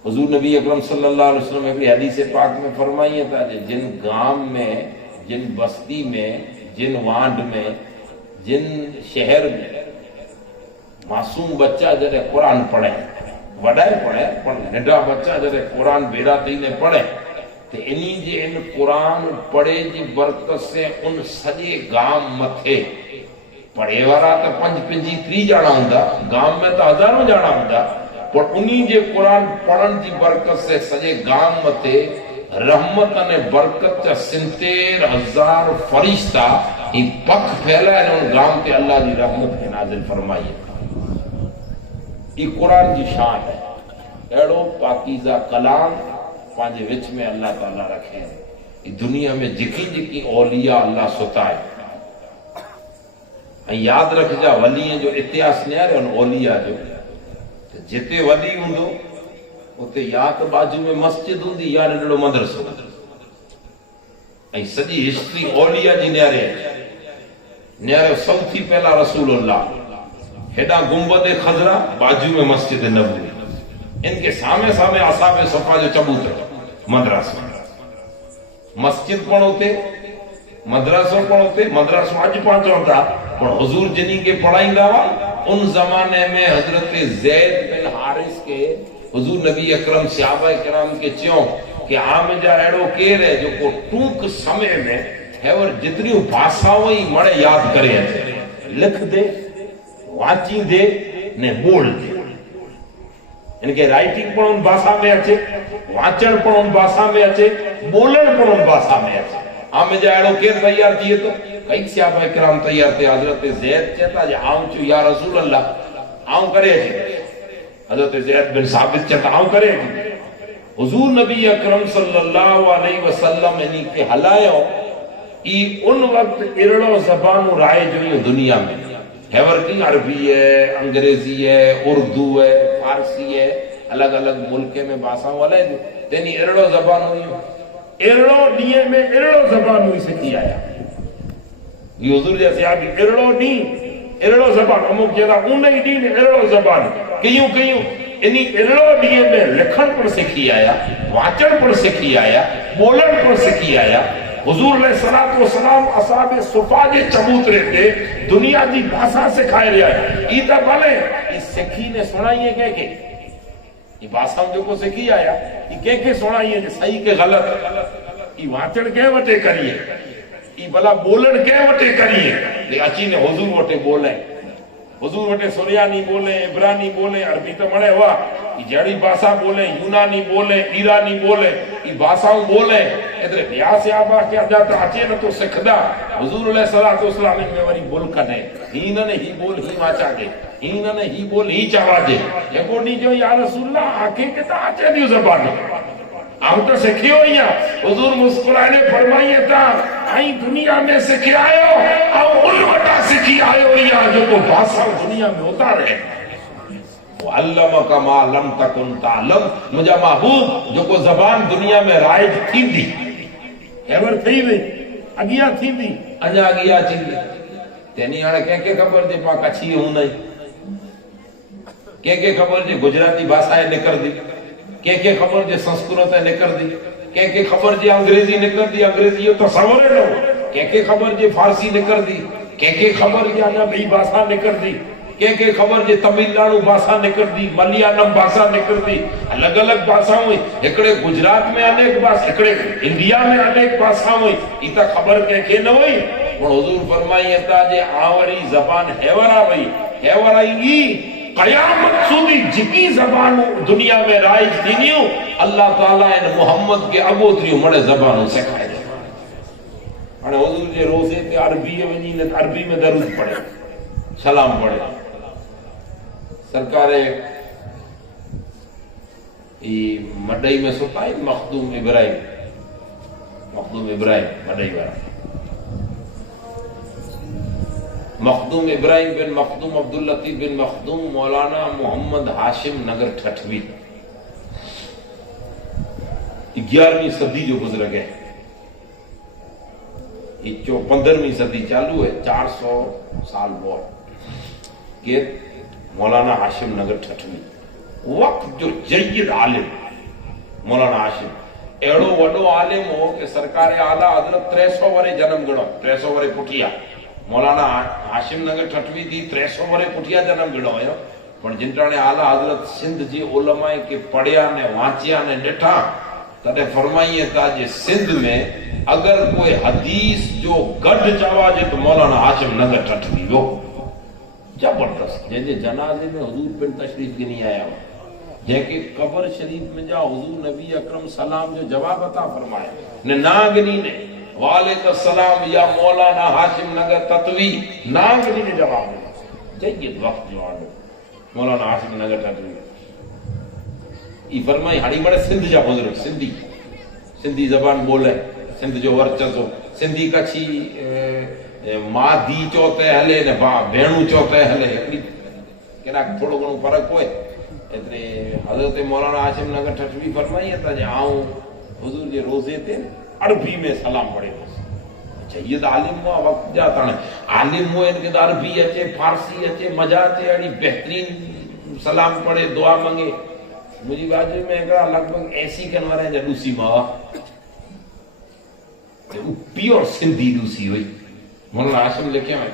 حضور نبی اکرم صلی اللہ علیہ وسلم اپنی حدیث پاک میں فرمائیے تھا جن گام میں جن بستی میں جن وانڈ میں جن شہر میں معصوم بچہ جڑے قرآن پڑھے وڈائے پڑھے پر نڈا بچہ جڑے قرآن بیرا تینے پڑھے تو انہی جے ان قرآن پڑھے جی برکت سے ان سجے گام متھے پڑھے وارا تو پنج پنجی تری جانا ہوندا گام میں تو ہزاروں جانا ہوندا پر انہی جے قرآن پڑھن جی برکت سے سجے گام متھے رحمت نے برکت چا 70,000 فرشتہ یہ پک پھیلا ہے ان گام تے اللہ دی رحمت کے نازل فرمائی یہ قرآن کی شان ہے ایڑو پاکیزہ کلام پانچے وچ میں اللہ تعالیٰ رکھے یہ دنیا میں جکی جکی اولیاء اللہ ستا ہے یاد رکھ جا ولی جو اتہاس نہیں آ رہے ان اولیاء جو جتے ولی ہوں دو اتے یا تو باجو میں مسجد ہوں دی یا نڈڑو مدرسو سجی ہسٹری اولیاء جی نیارے سوتھی پہلا رسول اللہ ہیڈا گنبد خضرہ باجو میں مسجد نبوی ان کے سامنے سامنے اصحاب صفا جو چبوتر مدرسہ مسجد پڑھوتے مدرسوں پڑھوتے مدرسوں آج پانچوں تھا پر حضور جنہی کے پڑھائیں گا ان زمانے میں حضرت زید بن حارث کے حضور نبی اکرم صحابہ کرام کے چیوں کہ عام جا ایڑو کیر ہے جو کو ٹوک سمے میں ہے اور جتنی بھاساوئی مڑے یاد کرے لکھ دے واچی دے نے بول دے ان کے رائٹنگ پر ان باسا میں اچھے واچن پر ان باسا میں اچھے بولن پر ان باسا میں اچھے آمیں جا ایڑو کیر تیار کیے تو کئی صحابہ کرام تیار تھے حضرت زید چہتا جا آؤں چو یا رسول اللہ آؤں کرے جی حضرت زید بن ثابت چہتا آؤں کرے جی حضور نبی اکرم صلی اللہ علیہ وسلم انہی کے حلائیوں ای ان وقت ارڑو زبانو رائے جو یہ دنیا میں ہیورکنگ عربی ہے انگریزی ہے اردو ہے فارسی ہے الگ الگ ملکے میں باساں والے تینی ارڑو زبان ہوئی ارڑو دیئے میں ارڑو زبان ہوئی سکی آیا یہ حضور جیسے آگی ارڑو نہیں ارڑو زبان امک جیرا انہی دین ارڑو زبان کیوں इन पहिरियों ॾींहं में लिखण पण सिखी आया, वाचण पण सिखी आया, ॿोलण पण सिखी आया। हुजूर अलैहिस्सलातु वस्सलाम असहाबे सुफ़ा जे चबूतरे ते दुनिया जी भाषा सिखाए रहिया आहिनि। ई त भले ई सिखी ने सुणाई कंहिंखे, ई भाषा जेको सिखी आया ई कंहिंखे सुणाई सही के ग़लत, ई वाचण कंहिं वटि करिए, ई भला ॿोलण कंहिं वटि करिए, अची ने हुजूर वटि ॿोले, हुजूर वटे सुरियानी बोले, इब्रानी बोले, अरबी तो मणे हुआ, जड़ी भाषा बोले, यूनानी बोले, ईरानी बोले, ई भाषाओं बोले, एतरे ब्यास याबा के अजा तो अचे न तो सिखदा। हुजूर अलैहिस्सलातु वस्सलाम में वरी बोल कने, ही न ही बोल ही वाचा दे, ही न ही बोल ही चवा दे। जेको नी जो या रसूलल्लाह आके के ता अचे दी ज़बान, हम तो सिखियो ही आ। हुजूर मुस्कुराए फरमाइए ता आई दुनिया में सिखी आयो और उन वटा सिखी आयो या जो को भाषा दुनिया में उतारे। अल्लमा मा लम तकुन तालम, मुझा महबूब जो को जबान दुनिया में राइज थींदी, एवर थी वे अगिया थींदी, अजा अगिया थींदी। तेनी हाणे के खबर जे पा कच्छी हुनई, के खबर जे गुजराती भाषा निकरदी, के खबर जे संस्कृत निकरदी, के खबर जे अंग्रेजी निकरदी, अंग्रेजी तो सवरे लो, के खबर जे फारसी निकरदी, के खबर जे अञा ॿी भाषा निकरदी, के खबर जे तमिलनाडु भाषा निकरदी, मलयालम भाषा निकरदी, अलग अलग भाषाओं। हिकड़े गुजरात में अनेक भाषा, हिकड़े इंडिया में अनेक भाषाओं, ई त खबर के न हुई। पण हुजूर फरमाई था जे आवरी जबान हेवरा वई, हेवरा ई कयामत सुधी जिकी जबान दुनिया में राइज थीनियो, अल्लाह ताला इन मोहम्मद के अगोतरियो मणे जबान सिखाए दे। हाणे हुजूर जे रोज़े ते अरबी वनी न अरबी में दरूद पढ़े, सलाम पढ़े। सरकारे ई मडई में सुताई मखदूम इब्राहिम मडई वाला, मखदूम इब्राहिम बिन मखदूम अब्दुल लतीफ बिन मखदूम मौलाना मोहम्मद हाशिम नगर ठठवी 11वीं सदी जो गुजर गए। 15वीं सदी चालू है, 400 साल बाद के मौलाना हाशिम नगर ठठवी वक्त जो जय्यद आलिम मौलाना हाशिम एड़ो वडो आलिम हो कि सरकार आला हजरत 300 वरे जन्म गणो, 300 वरे पुठिया मौलाना हाशिम नगर ठठवी थी 300 वरे पुठिया जन्म गणो हुयो। पण जिनटाणे आला हजरत सिंध जे उलमाए के पढ़िया ने वाचिया ने ॾिठा तॾहिं फरमाइए था जे सिंध में अगर कोई हदीस जो गढ़ चवाजे तो मौलाना हाशिम नगर ठठवी हो। जबरदस्त जैसे जनाजे में हुजूर पिन तशरीफ गिनी आया हो, जैके कब्र शरीफ में जा हुजूर नबी अकरम सलाम जो जवाब अता फरमाया ने ना गिनी ने वालेकुम सलाम या मौलाना हाशिम नगर तत्वी ना गिनी ने जवाब जय्यद वक्त जो आलो मौलाना हाशिम नगर तत्वी ई फरमाई हाड़ी बड़े सिंध जा बुजुर्ग सिंधी जबान बोले, सिंध जो वर्चस्व सिंधी कच्छी मां दी चौथे हले ने बा भेणू चौथे हले, हिकड़ी केना थोड़ो घणो फर्क होए। एतरे हजरत मौलाना हाशिम नगर ठठवी फरमाई था जे आऊं हुजूर जे रोजे ते अरबी में सलाम पढ़े। अच्छा ये तो आलिम हुआ वक्त जाता है, आलिम हुए इनके तो अरबी अचे, फारसी अचे, मजा अचे, अड़ी बेहतरीन सलाम पढ़े, दुआ मांगे। मुझी बाजू में एक लगभग ऐसी कनवारे जा दूसी मावा प्योर सिंधी दूसी हुई। मौलाना हाशिम लिखे हैं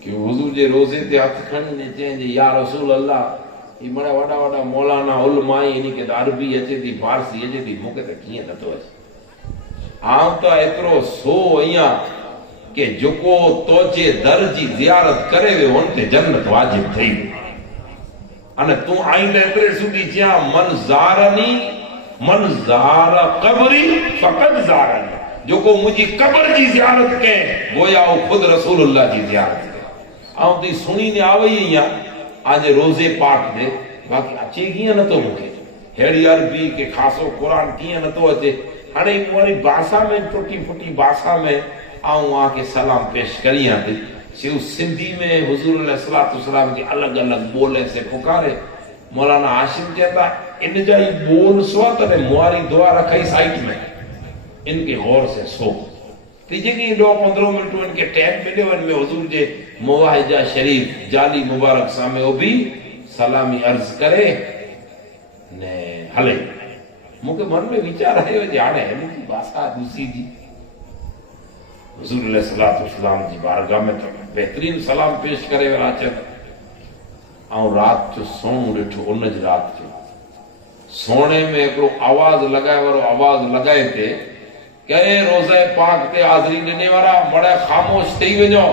कि हुजूर जे रोजे ते हथ खणी ने चें जे या रसूल अल्लाह ई मणे वडा वडा मौलाना उलमाई इनी के अरबी अचे थी, फारसी अचे थी, मूंखे त कीअं नथो अचे। आऊं त एतिरो सो आहियां कि जेको तोजे दर जी ज़ियारत करे वियो हुन ते जन्नत वाजिब थई। अने तूं आईंद एतिरे सुधी चयां मन ज़ारा क़ब्री फ़क़द ज़ारनी, जेको मुंहिंजी क़ब्र जी ज़ियारत कए गोया वो खुद रसूलुल्लाह जी ज़ियारत कए। आऊं ती सुणी ने आवई आहियां आज रोज़े पाक दे, बाक़ी अचे कीअं नथो मूंखे हेड़ी अरबी के खासो क़ुरान कीअं नथो अचे। हाणे वरी भाषा में टुटी फुटी भाषा में आऊं आके सलाम पेश करियां थी। शिव सिंधी में हुजूर अलैहिस्सलातु वस्सलाम की अलग अलग बोले से पुकारे। मौलाना हाशिम कहता इन जा ही बोल स्वत ने मुआरी दुआ रखाई साइड में, इनके गौर से सो तीजे की 2-15 मिनट इनके टाइम मिले इनमें हुजूर जे मुवाहिजा शरीफ जाली मुबारक सामे वो भी सलामी अर्ज करे ने हले। मूंखे मन में वीचार आयो जे हाणे हिन जी भाषा ॾिसी जी हुज़ूर अलैहिस्सलातु वस्सलाम जी बारगाह में तो बेहतरीन सलाम पेश करे विया अचनि। ऐं राति जो सोणो ॾिठो, उन जी राति जो सोने में हिकिड़ो आवाज़ लॻाए वारो आवाज़ लॻाए ते कहिड़े रोज़े पाक ते हाज़िरी ॾिने वारा बड़ा ख़ामोश थी वञो।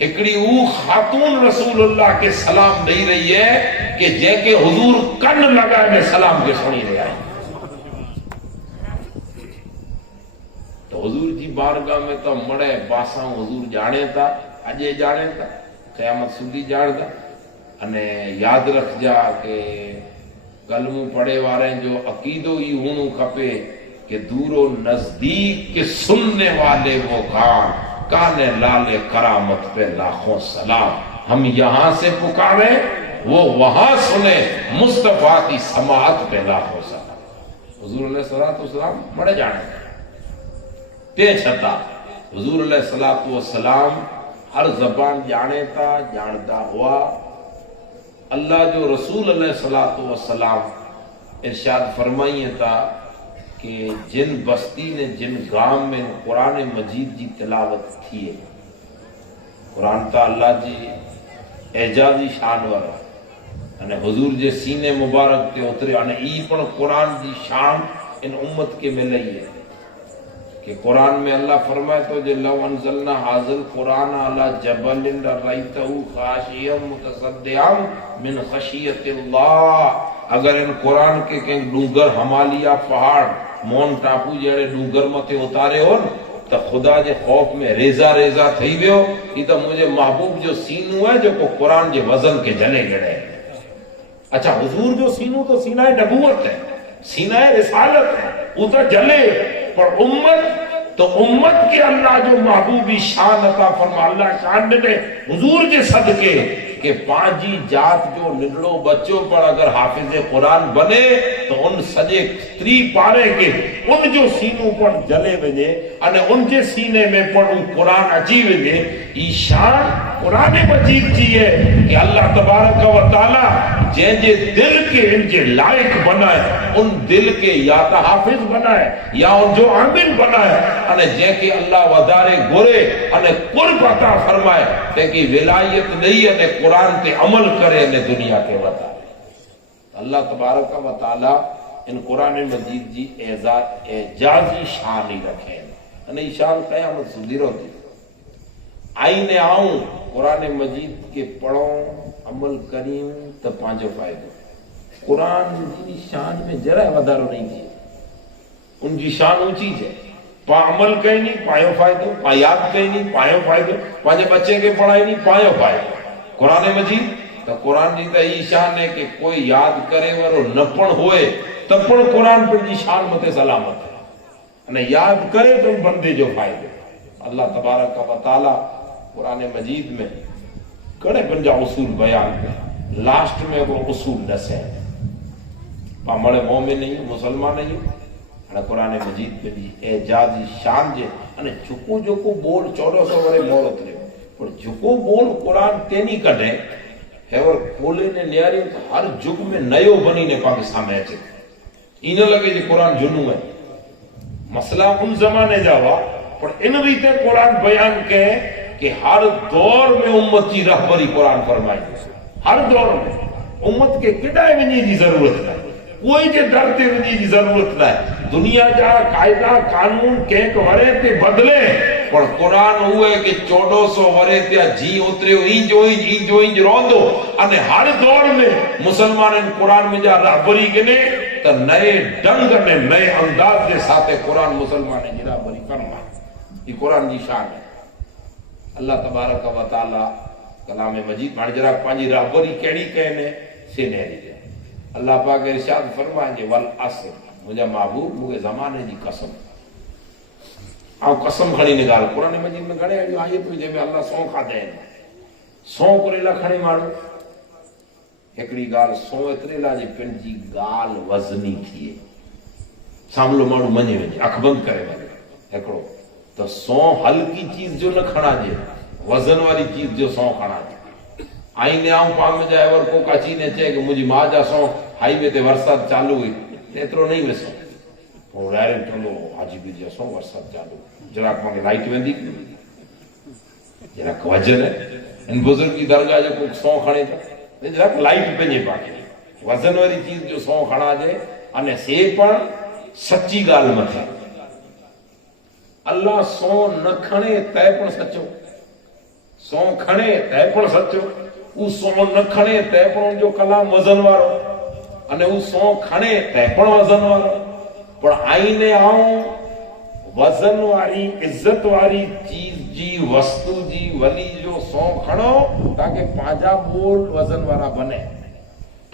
हिकिड़ी ऊ ख़ातून रसूलुल्लाह के सलाम ॾेई रही है कि जंहिंखे हुज़ूर कन लॻाए में सलाम खे सुणी रहिया आहिनि। तो हुज़ूर जी बारगाह में तो मड़े बासां हुज़ूर जाने था, अॼु जाने था, क़यामत सुधी ॼाणदा। अने याद रखजा के कलमू पढ़े वारे जो अकीदो ही होनो खपे कि दूरो नजदीक के सुनने वाले वो काने लाले करामत पे लाखों सलाम। हम यहां से पुकारे वो वहां सुने, मुस्तफा की समाअत पे लाखों सलाम। हुजूर अलैहिस्सलातु वस्सलाम बड़े जाने ते छता हुजूर अलैहिस्सलातु वस्सलाम हर जबान जाने था, जानता हुआ। अल्लाह जो रसूल अलैहिस्सलातु वस्सलाम इरशाद फरमाइए था कि जिन बस्ती ने जिन गांव में कुरान मजीद जी तिलावत थी, कुरान तो अल्लाह जी एजाजी शान वारो अने हुजूर जे सीने मुबारक ते उतरे अने ई पण कुरान जी शान इन उम्मत के मिलई है कि कुरान में अल्लाह फरमाए तो जे लव अंज़लना हाज़िल कुरान अला जबलिन रअयतहु खाशियम मुतसद्दिअम मिन खशियतिल्लाह। अगर इन कुरान के कंहिं डूंगर हिमालय पहाड़ मोन टापू जहिड़े डूंगर मथे उतारे हो न त ख़ुदा जे ख़ौफ़ में रेज़ा रेज़ा थी वियो। ही त मुंहिंजे महबूब जो सीनो है जेको कुरान जे वज़न के जले गिड़े। अच्छा, हुजूर जो सीनो तो सीना नबूवत है, सीना रिसालत है, वो तो जले। पर उम्मत तो उम्मत के अल्लाह जो महबूबी शान अता फरमा, अल्लाह शान ने हुजूर के सदके के पांजी जात जो निगड़ो बच्चो पर अगर हाफिज कुरान बने तो उन सजे स्त्री पारे के उन जो सीनो पर जले वने अने उन जे सीने में पर कुरान अची वने। ई शान कुरान मजीद जी है कि अल्लाह तबारक व तआला जे दिल के इनके लायक बनाए, उन दिल के या तो हाफिज बनाए या उन जो आमिन बनाए अने जेके अल्लाह वधारे गुरे अने कुर्ब अता फरमाए तेकी विलायत नहीं अने कुरान ते अमल करे अने दुनिया के वधारे। अल्लाह तबारक व तआला इन कुरान मजीद जी एजाजी शान ही रखे अने ई शान क़यामत सुधी रहंदी। आईने आऊं कुरान मजीद के पढ़ो अमल करियूं तो पांचो फायदो। कुरान जी शान में जरा वधारो नहीं थी, उनकी शान ऊंची है। पा अमल कई नहीं पायो फायदो, पा याद कई नहीं पायो फायदो, पांचे बच्चे के पढ़ाई नहीं पायो फायदो। कुरान मजीद तो कुरान जी तो ई शान है कि कोई याद करे वारो न पण होए तो पण कुरान पर जी शान मते सलामत है अने याद करे तो बंदे जो फायदो। अल्लाह तबारक व तआला कुरान मजीद में कड़े पंजा उसूल बयान कर, लास्ट में वो उसूल दसे पामड़े मोमिन नहीं मुसलमान नहीं अने कुरान मजीद पे जी एजाजी शान जे अने झुको झुको बोल 1400 वरे मोहलत रे पर झुको बोल कुरान तेनी कढे हेवर खोले ने न्यारी तो हर जुग में नयो बनी ने पाक सामे अचे। इन लगे जे कुरान जुनू है, मसला उन जमाने जा हुआ पर इन रीते कुरान बयान के कि हर दौर में उम्मत की रहबरी कुरान फरमाई। हर दौर में उम्मत के किडाए वञी जी जरूरत है, कोई जे दर ते वञी जी जरूरत है। दुनिया जा कायदा कानून केक वरे ते बदले पर कुरान हुए कि 1400 वरे ते जी उतरियो इंज रोंदो अने हर दौर में मुसलमान कुरान में जा रहबरी कने तो नए ढंग ने नए अंदाज के साथ कुरान मुसलमान जी रहबरी फरमा। ये कुरान जी शान है। अल्लाह तबारक व तआला कलाम मजीद मां जरा पांजी रहबरी केड़ी कहने से नेरी है। अल्लाह पाक इरशाद फरमाए वल असर मुझा महबूब मुझे जमाने की कसम आ कसम खणी निकाल। कुरान मजीद में घणे आयत में जंहिंमें अल्लाह सौ खाधे सौ कुरेला खणी माण्हू हिकिड़ी ॻाल्हि सौ एतिरेला जे पिण जी ॻाल्हि वज़नी थिए सामलो माण्हू मञे वञे अख बंदि करे वञे हिकिड़ो तो सौ हल्की चीज जो न खणाजे, वज़न वारी चीज जो सौ खणाजे। આઈને આવું પામે જાય વર કોક અચીને છે કે મુજી માં જા સો હાઈવે તે વરસાદ ચાલુ હોય એતરો નહીં વેસો પણ ડાયરેક્ટ ચલો હાજી બીજા સો વરસાદ ચાલુ જરાક મને લાઈટ વેંદી જરાક વજન એન બુઝુર્ગ की दरगाह जो कोक સો ખણે તો જરાક લાઈટ પેજે પાકે વજન વાળી ચીજ જો સો ખણા દે અને સે પણ સચ્ચી ગાલ મથે अल्लाह સો ન ખણે તે પણ સચ્ચો સો ખણે તે પણ સચ્ચો उ સો ન ખણે તે પણ જો કલામ વજન વાળો અને उ સો ખણે તે પણ વજન વાળો પણ આઈને આવું वजन वाली इज्जत वाली चीज जी वस्तु जी वली जो सौ खड़ो ताकि पांजा बोल वजन वाला बने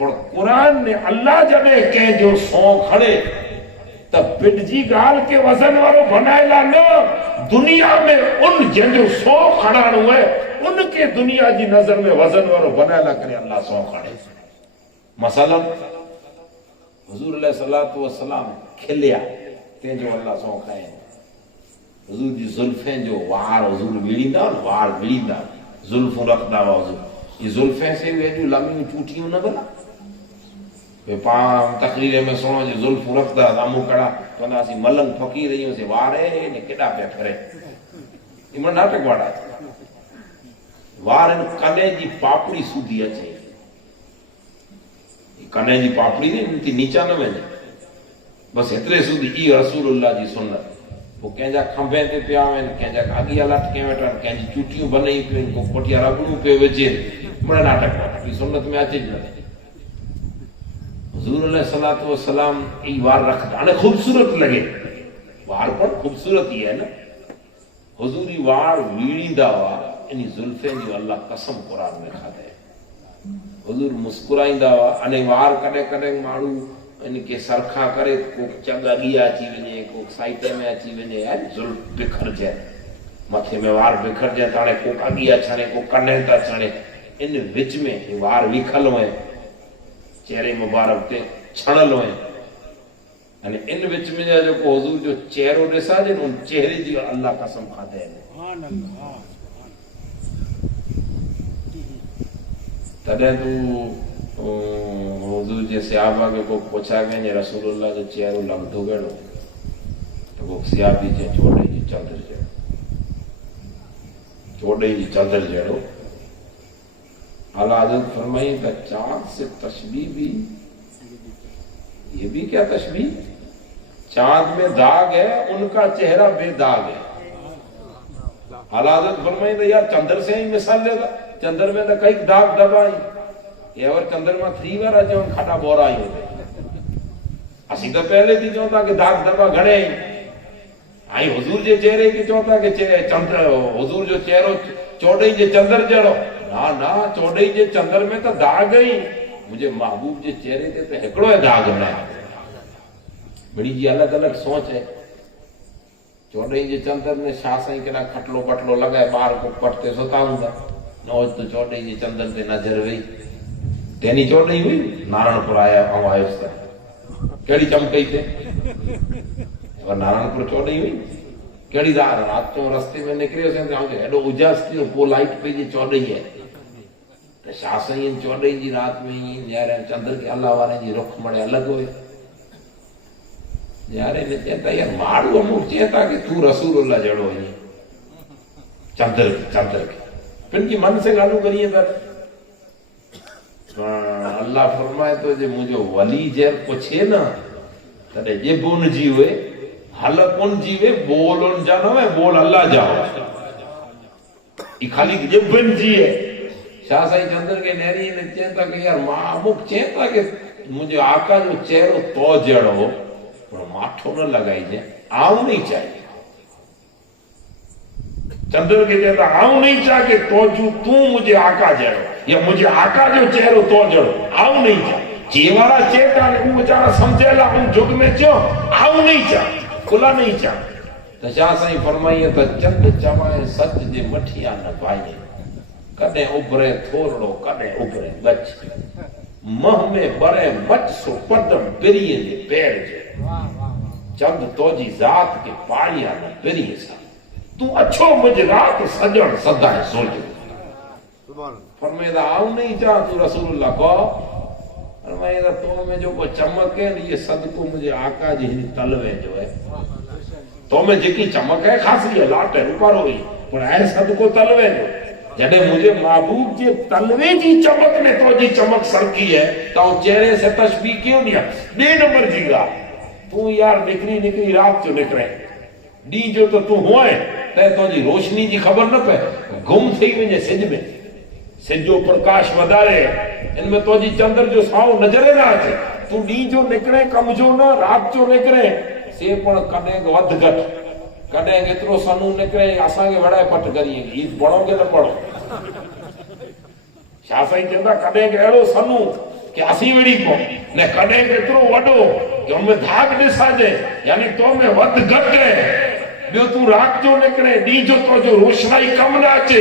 पर कुरान ने अल्लाह जडे के जो सौ खड़े तब पिट जी गाल के वजन वालो बनाएला न दुनिया में उन जो सौ खड़ा हुए उनके दुनिया जी नजर में वजन वालो बनाएला करे अल्लाह सौ खड़े मसलन हुजूर अलैहिस्सलातु वस्सलाम खिलिया ते जो अल्लाह सौ खाए हुजूर जी जुल्फें जो वार हुजूर विड़ींदा न वार विड़ींदा जुल्फूं रखदा हुआ हुजूर ये जुल्फें से वेडियूं लंबियूं चूटियूं न भला वे पाम तकरीर में सुनो जो जुल्फूं रखदा सामू कड़ा चवंदासीं मलंग फकीर रहियूं से वारे ने केॾा पिया फिरे इमन नाटक वाड़ा वार इन कने जी पापड़ी सूधी अचे कने जी पापड़ी ने नीचा न वञे बस एतिरे सूधी ई रसूलुल्लाह जी सुन्नत वो कंहिंजा खंभे ते पिया आहिनि कंहिंजा अॻियां लटके वेठा आहिनि कंहिंजी चूटियूं बनई पियूं को पुठियां रबड़ूं पियो विझे बड़ा नाटक वारा सुन्नत में अचे न हुजूर अलैहिस्सलातु वस्सलाम ई वार रखदा हाणे खूबसूरत लगे वार पर खूबसूरत ही है न हुजूर ई वार वीड़ींदा हुआ इन जुल्फे जी अल्लाह कसम कुरान में खाधे हुजूर मुस्कुराईंदा हुआ अने वार कॾहिं कॾहिं माण्हू इनके सरखा करे को चग अॻियां अची वञे को साइड में अची वञे यार जुल्फ बिखरजे मथे में वार बिखरजे त हाणे को अॻियां छणे को कने था छणे इन विच में हे वार विखल हुए चेहरे मुबारक ते छणल हुए अने इन विच में जो को हुजूर जो चेहरो ॾिसाजे उन चेहरे जी अल्लाह कसम खाधे तॾहिं तू हुजूर जे सहाबा के को पूछा गया रसूलुल्लाह जो चेहरो लगदो गयो तो वो सहाबी जे चोडे जी चादर जड़ो आला हज़रत फरमाई द चांद से तशबीह भी ये भी क्या तशबीह चांद में दाग है उनका चेहरा बेदाग है आला हज़रत फरमाई तो यार चंद्र से ही मिसाल लेगा चंद्र में तो कई दाग दबाई ये और चंद्रमा 3 बार जो खाटा बोरा ही होते असी तो पहले भी चौथा कि दाग दबा घणे आई हुजूर जे चेहरे की चौथा कि चंद्र हुजूर जो चेहरो चौड़ई जे चंद्र जड़ो ना ना चौड़ई जे चंद्र में तो दाग ही मुझे महबूब जे चेहरे ते तो एकड़ो दाग न बड़ी जी अलग अलग सोच है चौड़ई जे चंद्र में छा साईं केड़ा खटलो पटलो लगाए बार को पटते सुताऊंगा नौज तो चौड़ई जे चंद्र ते नजर वई तेनी चौड़ई हुई नारायणपुर आया आयुस केड़ी चमकई थे नारायणपुर चौड़ई हुई केड़ी रात चो रस्ते में निकरियो से एडो उजास थियो पो लाइट पे जी चौड़ई है तो छा साईं चौड़ई जी रात में ही यार चंद्र के अल्लाह वाले जी रुख मणे अलग हुए यार ने चेता यार माड़ू अमुक चेता कि तू रसूलुल्लाह जड़ो है चंद्र के फिर की मन से गालू करिए पर अल्लाह फरमाए तो जे मुझे वली जर पूछे ना तदे जे बोन जीवे हलकुन जीवे बोल उन जानो है बोल अल्लाह जाओ ई खाली जे बन जीए शाह साईं चंद्र के नेरी ने चेता कि यार मामुक चेता कि मुझे आका जो चेहरो तो जड़ो पर माठो न लगाई जे आऊं नहीं चाहिए चंद्र के चेता आऊं नहीं चाहिए तो तू मुझे आका जड़ो या मुझे आका जो चेहरो तो जड़ो आऊं नहीं चाहिए जेवारा चेता ने वो बेचारा समझेला उन जुग में चो आऊं नहीं चाहिए खुला नहीं चाहिए तो शाह साईं फरमाइए तो चंद चवाए सच जे मठिया न पाए कदे उभरे थोरड़ो कदे उभरे बच मह में बरे मच सो पदम पिरिये जे पैर जे चंद तोजी जात के पाड़िया न पिरिये सा तू अच्छो मुझ रात सजण सदाए सोच فرمائے آؤں نہیں چاہ تو رسول اللہ کو فرمائے تو میں جو کو چمک ہے یہ صدقو مجھے آقا جی تلوے جو ہے تو میں جی کی چمک ہے خاصی ہے لاٹ ہے روپا روئی پر اے صدقو تلوے جو جڑے مجھے محبوب جی تلوے جی چمک میں تو جی چمک سرکی ہے تو چہرے سے تشبیح کیوں دیا بے نمبر جی گا تو یار نکری رات جو نکرے ڈی جو تو ہوئے تو جی روشنی جی خبر نہ پہ گم تھی مجھے سج میں سجو پرکاش ودارے ان میں تو جی چندر جو ساؤ نظرے نہ آچے تو ڈی جو نکرے کم جو نہ رات جو نکرے سے پڑ کنے ود گٹ کنے اترو سنو نکرے آساں کے بڑا پٹ کریے گی پڑھو گے نہ پڑھو شاہ صحیح کہتا کنے ایڑو سنو کہ اسی وڑی کو نے کنے اترو وڈو کہ ان میں دھاگ ڈسا جے یعنی تو میں ود گٹ گئے بیو تو رات جو نکرے ڈی جو تو جو روشنائی کم نہ اچے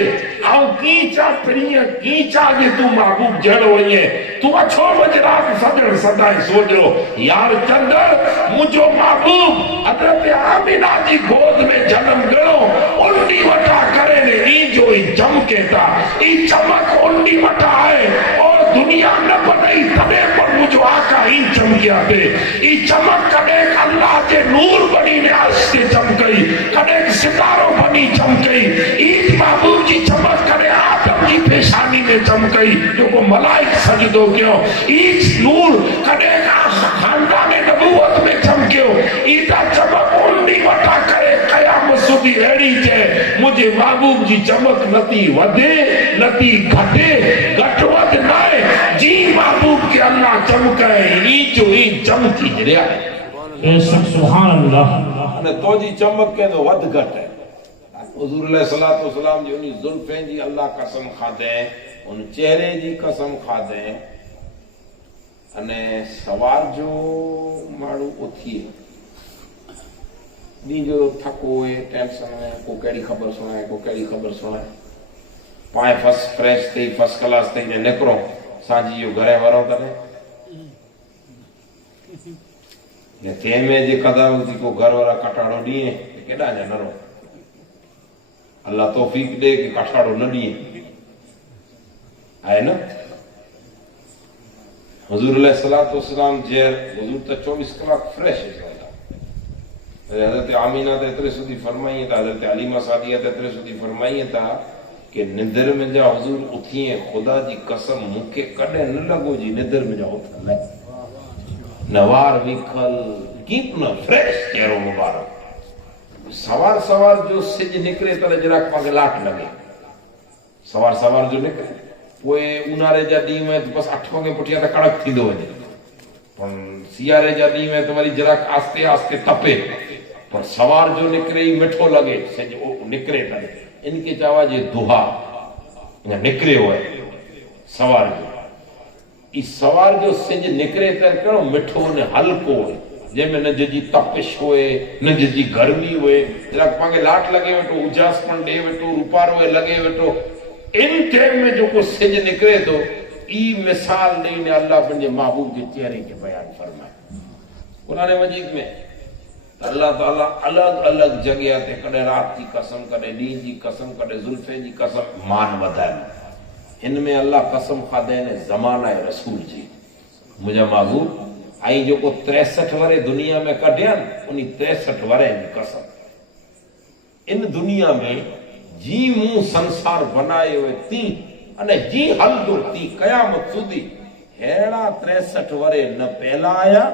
آؤں کی چاہ پریئے کی چاہ گے تو محبوب جڑ ہوئیے تو اچھو مجرات سجڑ صدائی سوچو یار چندر مجھو محبوب حضرت آمینہ جی گود میں جنم گرو انڈی وٹا کرے نے ای جو ای جم کہتا ای چمک انڈی وٹا ہے اور دنیا نہ بنائی تبے پر مجھو آقا ہی چمکیا دے ای چمک کبے اللہ کے نور بنی نے آستے چمکئی کبے ستاروں بنی چمکئی عید محبوب کی چمک کرے آدم کی پیشانی میں چمکئی جو کو ملائک سجدو کیوں عید نور کبے خاندان نبوت میں چمکیو عیدہ چمک انڈی وٹا کرے قیام سدی ایڑی جے مجھے محبوب جی چمک نتی ودے نتی گھٹے گھٹ ود نائے جی محبوب کے اللہ چمکائے ای جو ای چمکی جریا بے شک سبحان اللہ تو جی چمک کے تو ود گھٹ ہے حضور علیہ السلام جی انہی ظلفیں جی اللہ قسم کھا دیں ان چہرے جی قسم کھا دیں انہیں سوار جو مارو اتھی ہے نہیں جو تھک ہوئے ٹینشن ہے کو کیڑی خبر سنائے کو کیڑی خبر سنائے پائیں فس فریش تھی فس کلاس تھی نے نکرو سانجی جو گھرے وروں کرے یا تیمے جی قدر ہوتی کو گھر ورہ کٹاڑو دیئے کیڑا جا نرو اللہ توفیق دے کہ کٹاڑو نہ دیئے آئے نا حضور علیہ السلام جیر حضور تا 24 کلاک فریش ہے حضرت آمینہ تے اترے سدی فرمائیے تا حضرت علیمہ سعدیہ تے اترے سدی فرمائیے تا کہ ندر میں جا حضور اتھیے خدا جی قسم مکے کڑے نہ لگو جی ندر میں جا اتھا لے نوار وکھل کتنا فریش چہرو مبارک سوار جو سج نکرے تر جراک پاک لاٹ لگے سوار جو نکرے وہ انارے جا ڈی میں تو بس 8 کے پٹھیا تا کڑک تھی دو وجہ پر سیارے جا ڈی میں تمہاری جراک آستے آستے تپے پر سوار جو نکرے ہی مٹھو لگے سج نکرے تر ان کے چاوا جے دوہا نکرے ہوئے سوار جو اس سوار جو سج نکرے تر کرو مٹھو نے ہلکو ہوئے جے میں نہ جی تپش ہوئے نہ جی گرمی ہوئے جراک پانگے لاٹ لگے ویٹو اجاس پن دے ویٹو روپار ہوئے لگے ویٹو ان ٹیم میں جو کو سج نکرے تو ای مثال نہیں نے اللہ بنجے محبوب کے چہرے کے بیان فرمائے قرآن مجید میں اللہ تعالیٰ الگ الگ جگہ تے کڑے رات کی قسم کڑے دین جی قسم کڑے زلفے جی قسم مان ودائے ان میں اللہ قسم کھا دے نے زمانہ رسول جی مجھے محبوب آئی جو کو 63 ورے دنیا میں کڑیاں انہی 63 ورے میں قسم ان دنیا میں جی منہ سنسار بنائے ہوئے تی انہیں جی حل دو تی قیامت سدی ہیڑا 63 ورے نہ پہلا آیا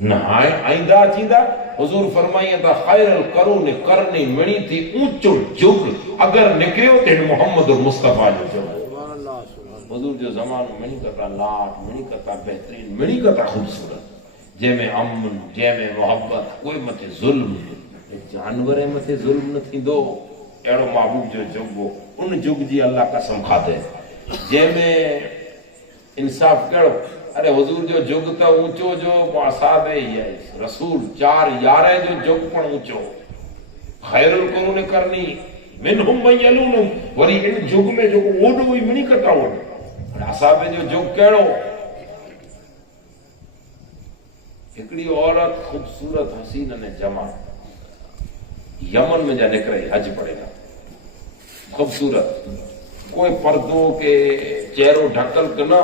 نہ آئندہ چیدہ حضور فرمائیے تا خیر القرون کرنی منی تھی اونچو جگ اگر نکریو تے محمد المصطفیٰ جو جب حضور جو زمان منی کرتا لاٹ منی کرتا بہترین منی کرتا خوبصورت جے میں امن جے میں محبت کوئی مت ظلم جانورے مت ظلم نہ تھی دو ایڑو محبوب جو جگو ان جگ جی اللہ قسم کھاتے جے میں انصاف کرو ارے حضور جو جگ تا اونچو جو اصحاب رسول 4 یارے جو جگ پر اونچو خیر القرون کرنی منہم من یلونم وری ان جگ میں جو اوڈ ہوئی منی کرتا اوڈ اصحاب جو جگ کہڑو ایکڑی عورت خوبصورت حسین نے جمع یمن میں جا نکرے حج پڑے گا خوبصورت کوئی پردو کے چہرو ڈھکل کنا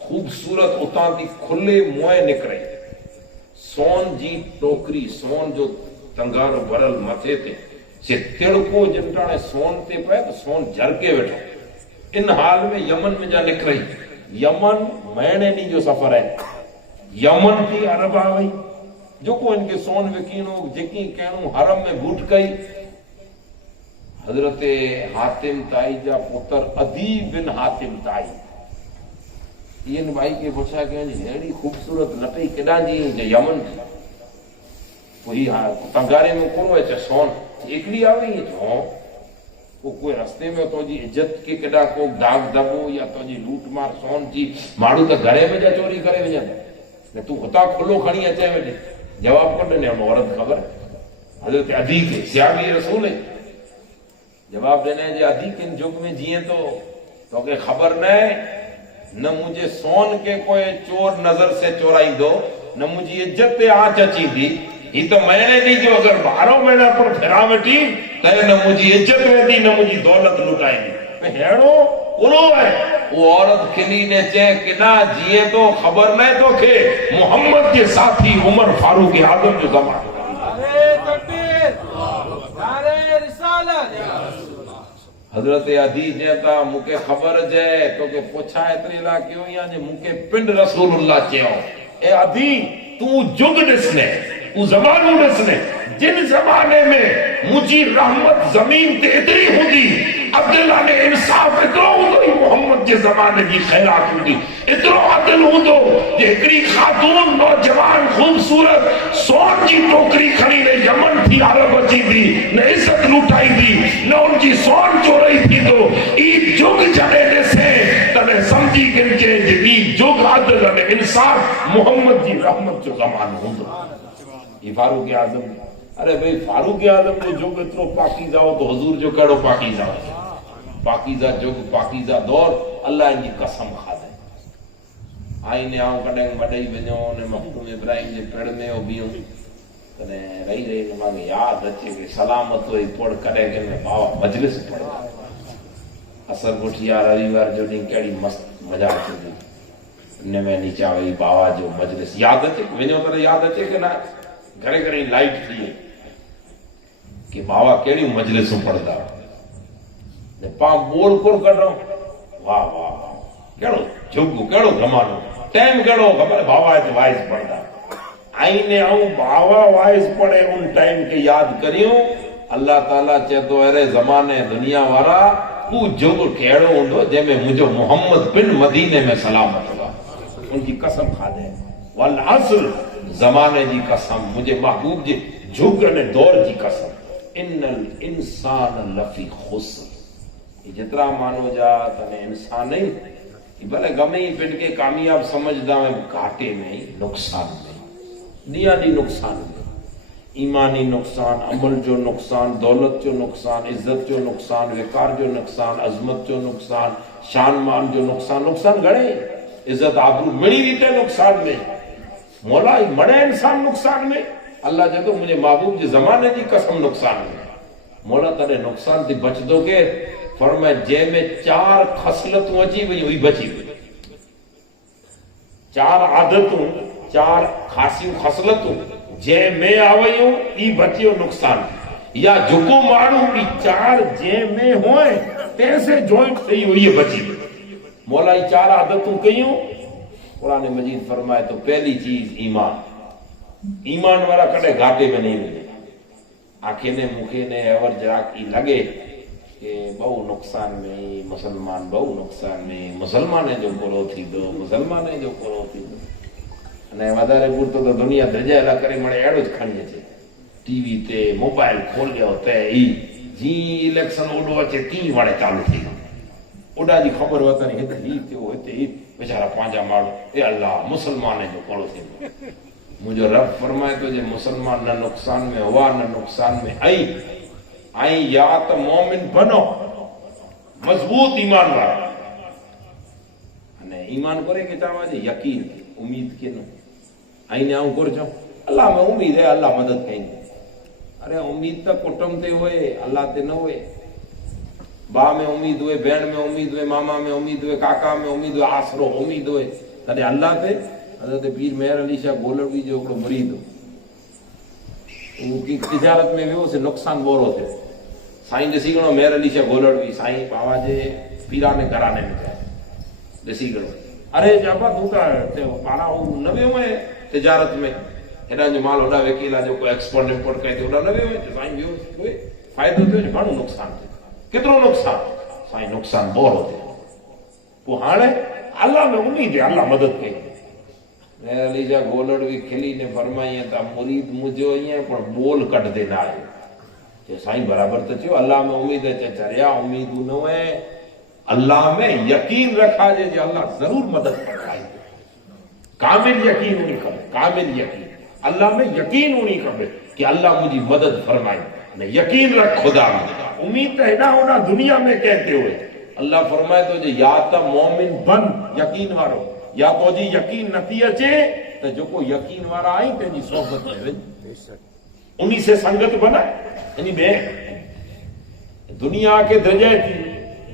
خوبصورت اتاں دی کھلے موئے نکرے سون جی ٹوکری سون جو تنگارو بھرل متھے تے چے تڑکو جمٹانے سون تے پائے تو سون جھر کے بیٹھو ان حال میں یمن میں جا نکرئی یمن مہینے نہیں جو سفر ہے یمن کی عرب آئی جو کو ان کے سون وکینو جکی کہنو حرم میں بھوٹ گئی حضرت حاتم تائی جا پتر عدی بن حاتم تائی یہ بھائی کے پوچھا کہ ایڑی خوبصورت لٹئی کڈا جی یمن کی وہی تنگارے میں کون ہے چا سون ایکڑی آوئی ہے جو وہ کوئی رستے میں تو جی عزت کے کڈا کو داغ دبو یا تو جی لوٹ مار سون جی ماڑو تو گھرے میں جا چوری کرے وجہ نے تو خطا کھلو کھڑی اچے میں جواب کر دینے عورت خبر ہے حضرت عدی کے سیامی رسول ہے جواب دینے جی عدی کن جگ میں جیئے تو کہ خبر نہ مجھے سون کے کوئی چور نظر سے چورائی دو نہ مجھے عزت تے آنچ اچھی دی یہ تو میں نے نہیں جو اگر 12 مہینہ پر پھرا بیٹھی تو نہ مجھے عزت رہتی نہ مجھے دولت لٹائی دی ہیڑو کرو ہے وہ عورت کلی نے چاہے کہ نہ جیے تو خبر نہ تو کہ محمد کے ساتھی عمر فاروق اعظم جو زمان حضرت عدی جیتا مکے خبر جائے تو کہ پوچھا اتنے علاقے ہو یا جے مکے پنڈ رسول اللہ چاہو اے عدی تو جگ ڈسنے او زمانو ڈسنے جن زمانے میں مجھے رحمت زمین تے اتری ہوں دی عبداللہ نے انصاف اترو ہوں دو محمد جے زمانے کی خیرات ہوں دی اترو عدل ہوں دو یہ اکری خاتون نوجوان خوبصورت سون جی ٹوکری کھڑی نے یمن تھی عرب اچھی دی نہ عزت لوٹائی دی نہ ان کی سون چورئی تھی تو عید جگ جڑے نے سے تنے سمجھی گن کے عید جگ عدل نے انصاف محمد جی رحمت جو زمان ہوں دو یہ فاروق اعظم ارے بھئی فاروق اعظم جو جگ اترو پاکیزہ ہو تو حضور جو کڑو پاکیزہ ہو پاکیزہ جگ پاکیزہ دور اللہ ان کی قسم کھا دے آئینے آؤں کڑنگ مڈئی بنیوں نے محکوم ابراہیم جے پیڑ میں ہو بیوں کنے رہی نمانگے یاد اچھے کہ سلامت ہوئی پوڑ کرے گے میں باوا مجلس پڑھ گا اثر گھٹیا رویوار جو نہیں کیڑی مست مجا چلی انہیں میں نیچا ہوئی باوا جو مجلس یاد اچھے بنیوں ترہ یاد اچھے کہ نہ گھرے گھرے لائٹ تھی کہ باوا کیڑی مجلس پڑھ دا پاں بول کر کر رہا ہوں واہ واہ کیڑو جھگو کیڑو زمانو ٹائم کیڑو خبر باوا ہے تو وائز پڑھ دا آئینے آؤں باوا وائز پڑھے ان ٹائم کے یاد کریوں اللہ تعالیٰ چہتو ارے زمانے دنیا وارا تو جگ کیڑو ہوں جے میں مجھے محمد بن مدینے میں سلامت ہوا ان کی قسم کھا دے والعصر زمانے جی قسم مجھے محبوب جی جھگنے دور جی قسم ان الانسان لفی خسر جترا مانو جا تنے انسان نہیں بھلے گمیں ہی پھٹ کے کامیاب سمجھدا میں گھاٹے میں نقصان میں دنیاوی نقصان میں ایمانی نقصان عمل جو نقصان دولت جو نقصان عزت جو نقصان وقار جو نقصان عظمت جو نقصان شان مان جو نقصان گھڑے عزت آبرو مڑی ریتے نقصان میں مولا مڑے انسان نقصان میں اللہ جدو مجھے محبوب جی زمانے دی قسم نقصان میں مولا تنے نقصان دی بچ دو گے فرمائے جے میں 4 خصلتوں اچھی ہوئی ہوئی بچی ہوئی 4 عادتوں 4 خاصی خصلتوں جے میں آوئی ہوں ای بچی ہو نقصان یا جکو ماروں ای 4 جے میں ہوئے تیسے جوائنٹ صحیح ہوئی ہے بچی مولا ای 4 عادتوں کئی ہوں قرآن مجید فرمائے تو پہلی چیز ایمان والا کڑے گھاٹے میں نہیں ملے آنکھیں نے مکھے نے اور جرا کی لگے کہ بہو نقصان میں مسلمان بہو نقصان میں مسلمان جو کرو تھی دو مسلمان جو کرو تھی دو અને વધારે પૂરતો તો દુનિયા ધજાયેલા કરી મળે એડો જ ખાણીએ છે ટીવી તે મોબાઈલ ખોલ્યો તે ઈ જી ઇલેક્શન ઓડો છે તી વાળે ચાલુ થઈ ગયું ઓડાજી ખબર હોતા નહીં હતી ઈ કેવો હતી ઈ બેચારા પાંજા માળો એ અલ્લાહ મુસલમાને જો કોળો થઈ મુજો રબ ફરમાય તો જે મુસલમાન ના નુકસાન में हुआ ना नुकसान में आई या तो मोमिन बनो मजबूत ईमान वाला અને ઈમાન કરે કે ચાવા છે યકીન ઉમ્મીદ કે ન આઈને આવું કરજો અલ્લાહ में उम्मीद है अल्लाह मदद करेंगे अरे उम्मीद तो कुटुंब ते होए अल्लाह ते न होए बा में उम्मीद हुए, भेण में उम्मीद हुए, मामा में उम्मीद हुए, काका में उम्मीद हुए, आसरो उम्मीद हुए, तॾहिं अल्लाह ते हज़रत पीर मेहर अली शाह गोलड़वी जो हिकिड़ो मुरीद हो, उहो की तिजारत में वियो से नुक़सान बोरो थियो। साईं ॾिसी गणो मेहर अली शाह गोलड़वी साईं बाबा जे पीराने घराने में जाए ॾिसी गणो, अरे जाबा तूं त पाणा न वियो आहे तिजारत में, हेॾा जो माल होॾा वकीला जो कोई एक्सपोर्ट इम्पोर्ट कई होॾा न वियो आहे, साईं वियो कोई फ़ाइदो थियो, घणो नुक़सान थियो, केतिरो नुक़सान, साईं नुक़सान बोरो थियो। पोइ हाणे अल्लाह में उम्मीद है, अल्लाह मदद कई। मेहर अली जा गोलड़वी खिली ने फरमाई त मुरीद मुंहिंजो ईअं पण बोल कढंदे न आयो, चयो साईं बराबरि त चयो अल्लाह में उम्मीद है, चरिया उम्मीदूं न है, अल्लाह में यकीन रखा जे अल्लाह जरूर मदद फरमाए, कामिल यकीन होनी खपे, कामिल यकीन, अल्लाह में यकीन होनी खपे कि अल्लाह मुझी मदद फरमाए, ने यकीन रख खुदा में, उम्मीद तो हेॾा होॾा दुनिया में कहते हुए अल्लाह फरमाए तो जे या त मोमिन बन यकीन वारो, या तो जी यकीन नथी अचे तो जेको यकीन वारा आई तेजी सोहबत में वञ, उन्हीं से संगत बना, यानी बे दुनिया के दजाए थी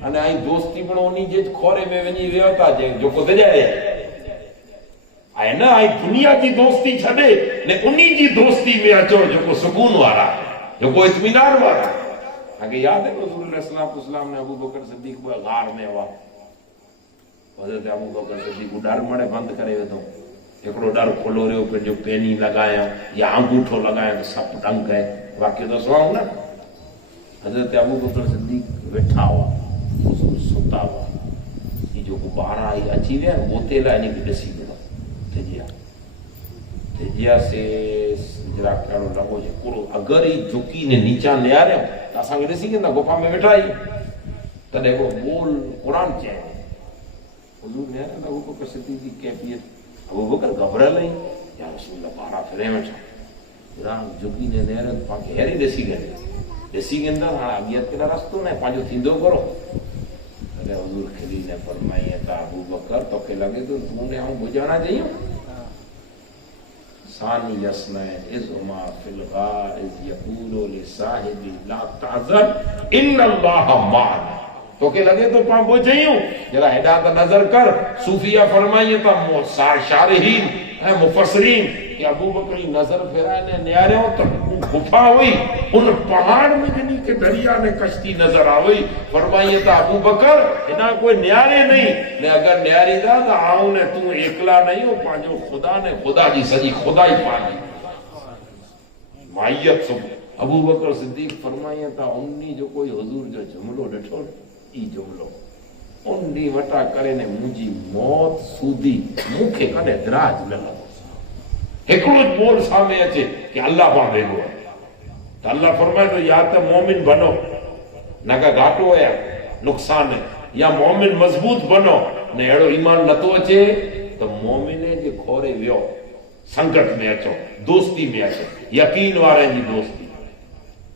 अने आई दोस्ती पण उन्हीं जे खोरे में वञी वियो था जेको दजाए आहे न, आई दुनिया की दोस्ती छॾे ने उन्हीं जी दोस्ती में अचो जेको सुकून वारा, जेको इत्मीनान वारा। आगे याद है रसूल सल्लल्लाहु ने अबू बकर सिद्दीक गार में हुआ, हज़रत अबू बकर सिद्दीक डर मणे बंद करे वेठो, हिकिड़ो डर खोलो रहियो पंहिंजो पेनी लॻाया या अंगूठो लॻाया त सप डंग है, वाक़ियो त सुवाऊं न। हज़रत अबू बकर सिद्दीक वेठा हुआ, सुता हुआ, ये जो ॿारहं आई अची विया बोतेला इन खे ॾिसी वियो तेजिया से जरा कहिड़ो लॻो हिकिड़ो अगरि ई झुकी ने नीचा निहारियो त असांखे ॾिसी वेंदा, गुफ़ा में वेठा आई, तॾहिं को बोल क़ुरान चए हुज़ूर ने अबू बकर सिद्दीक़ की कैफियत, अबू बकर घबरायल आई, या रसूल पारा फिरे वेठा, जरा झुकी ने निहारियो त पाण खे हेरी ॾिसी वेंदा, हाणे अॻियां केॾा रस्तो न पंहिंजो थींदो करो। तॾहिं हुज़ूर खिली ने फरमाई त अबू बकर तोखे लॻे थो तूं ने आऊं बुझाणा चईं सानी यसना इज़मा फिल गार इज़ यक़ूलु लिसाहिबी ला तहज़न इन्नल्लाह माना, तोखे लगे तो पाण बुझायूं जरा हेॾा त नज़र कर। सूफिया फरमाइए त शारहीन ऐं मुफस्सिरीन कि अबू बकर जी नज़र फेराए ने निहारियो त गुफ़ा हुई, उन पहाड़ में जॾहिं के दरिया में कश्ती नज़र आई, फरमाइए त अबू बकर हेॾा कोई निहारे नहीं ने, अगर निहारींदा त आऊं ने तूं एकला नहीं हो, पंहिंजो ख़ुदा ने ख़ुदा जी सॼी ख़ुदाई पंहिंजी माहियत सुब। अबू बकर सिद्दीक़ फरमाइए त उन्नी जो कोई हुज़ूर जो जुमिलो ॾिठो ई जुमिलो उन्नी वटा करे ने मुंहिंजी मौत सूदी मूंखे कॾहिं द्राज न लॻो, हिकिड़ो बोल सामने अचे कि अल्लाह पाण वेठो आहे त अल्लाह फरमाए तो या त मोमिन बनो न का घाटो है नुक़सान है, या मोमिन मज़बूत बनो ने अहिड़ो ईमान नथो अचे तो मोमिने जे खोरे वियो, संकट में अचो, दोस्ती में अचो, यकीन वारनि जी दोस्ती,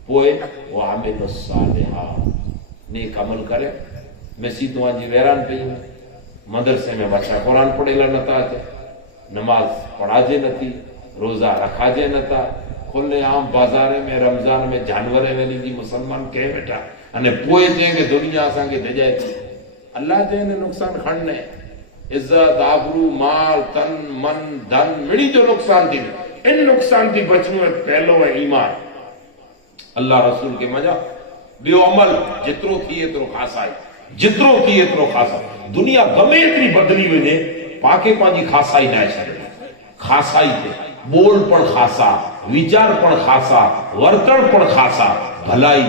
पोइ वो आमिल सालिहा नेक अमल करे। मेसी तुआ जी वैरान पई मदरसे में बच्चा कुरान पढ़ेला नथा अचे, नमाज पढ़ाजे नथी, रोज़ा रखाजे नथा, खुले आम बाज़ार में रमज़ान में जानवर वञी जी मुसलमान कहे वेठा अने पोइ चएंगे दुनिया असांखे दजाए थी। अल्लाह चए ने नुक़सान खणने, इज्जत आबरू माल तन मन धन मिड़ी जो नुक़सान थी, इन नुक़सान थी बचनो है पहलो है ईमान, अल्लाह रसूल के मजा, बियो अमल जितरो थी एतरो ख़ासा है, जितरो थी एतरो ख़ासा। दुनिया गमे एतरी बदली वञे पाके पंहिंजी ख़ासाई न छॾे, ख़ासाई ते बोल पण ख़ासा, विचार पण ख़ासा, वर्तण पण ख़ासा, भलाई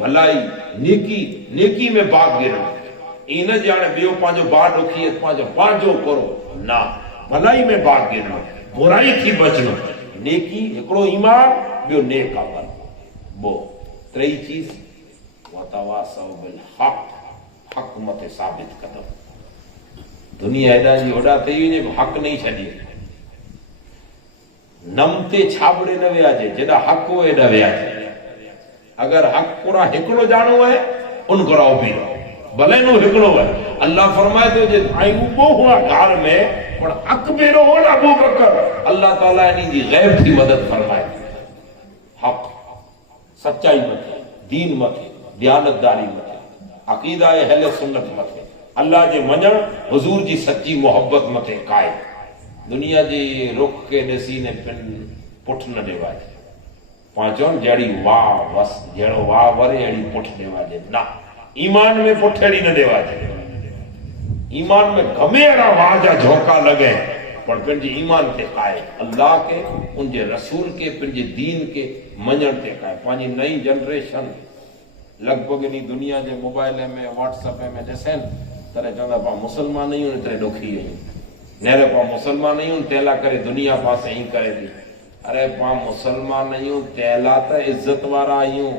भलाई नेकी नेकी में भाग गिरण, इन जाने बियो पंहिंजो बा ॾुखी पंहिंजो करो ना, भलाई में भाग गिरण, बुराई थी बचणो, नेकी हिकिड़ो ईमान, बियो नेक अमल, बो टेई चीज़ वतवासौ बिल हक़, हक़ मथे साबित कदम। दुनिया हेॾा जी होॾा थी वञे हक़ नहीं छॾी, नम ते छाबड़े न वियाजे, जेॾा हक़ हो हेॾा वियाजे। अगर हक़ पूरा हिकिड़ो जानो है उन करा उभी रहो, भले नु हिकिड़ो है। अल्लाह फरमाए तो जे आई उबो हुआ घर में पर हक़ बेरो हो ना अबू बकर, अल्लाह ताला इन जी गैब थी मदद फरमाए, हक़ सच्चाई मथे, दीन मथे, दयानतदारी मथे, عقیدہ اہل سنت متے اللہ جے منجن حضور جی سچی محبت متے قائم دنیا جی رخ کے ॾिसी نے पिन पुठ न ॾेवाजे पांचों जड़ी वाह बस जड़ो वाह वरे अड़ी पुठ ॾेवाजे ना ईमान में पुठ अड़ी न ॾेवाजे ईमान में गमे अड़ा वाह जा झोंका लगे पर पंहिंजे ईमान ते काए अल्लाह के उनजे रसूल के पंहिंजे दीन के मञण ते काए पंहिंजी नई जनरेशन लगभग इन दुनिया जे मोबाइल में व्हाट्सएप में ॾिसनि तॾहिं चवंदा पाण मुसलमान आहियूं एतिरे ॾुखी आहियूं नेरे पाण मुसलमान आहियूं तंहिं करे दुनिया पासे ई करे थी अरे पाण मुसलमान आहियूं तंहिं त इज्जत वारा आहियूं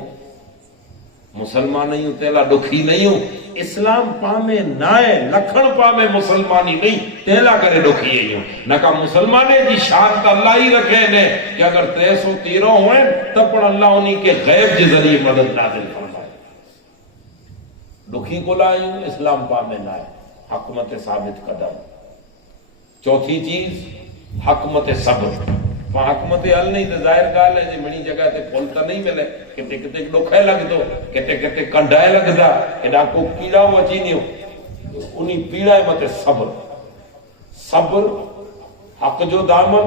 मुसलमान आहियूं तंहिं ॾुखी न आहियूं इस्लाम पामे नाए लखण पामे मुसलमानी नहीं तंहिं करे ॾुखी आहियूं न का मुसलमाने जी शान त अल्लाह ही रखे ने कि अगर 313 हुए त पण अल्लाह उन्हीं के गैब जे जरिए मदद नाज़िल फरमाए ॾुखी कोला आहियूं इस्लाम पामे नाए हक़ मते साबित कदम चौथी चीज हक़ मते सब्र हकमत हल नहीं तो जाहिर गाल है जी मणी जगह ते फल तो नहीं मिले किते किते डोखे लगदो किते किते कंडाए लगदा केडा को कीड़ा अची नियो उनी पीड़ा मते सब्र सब्र हक जो दामन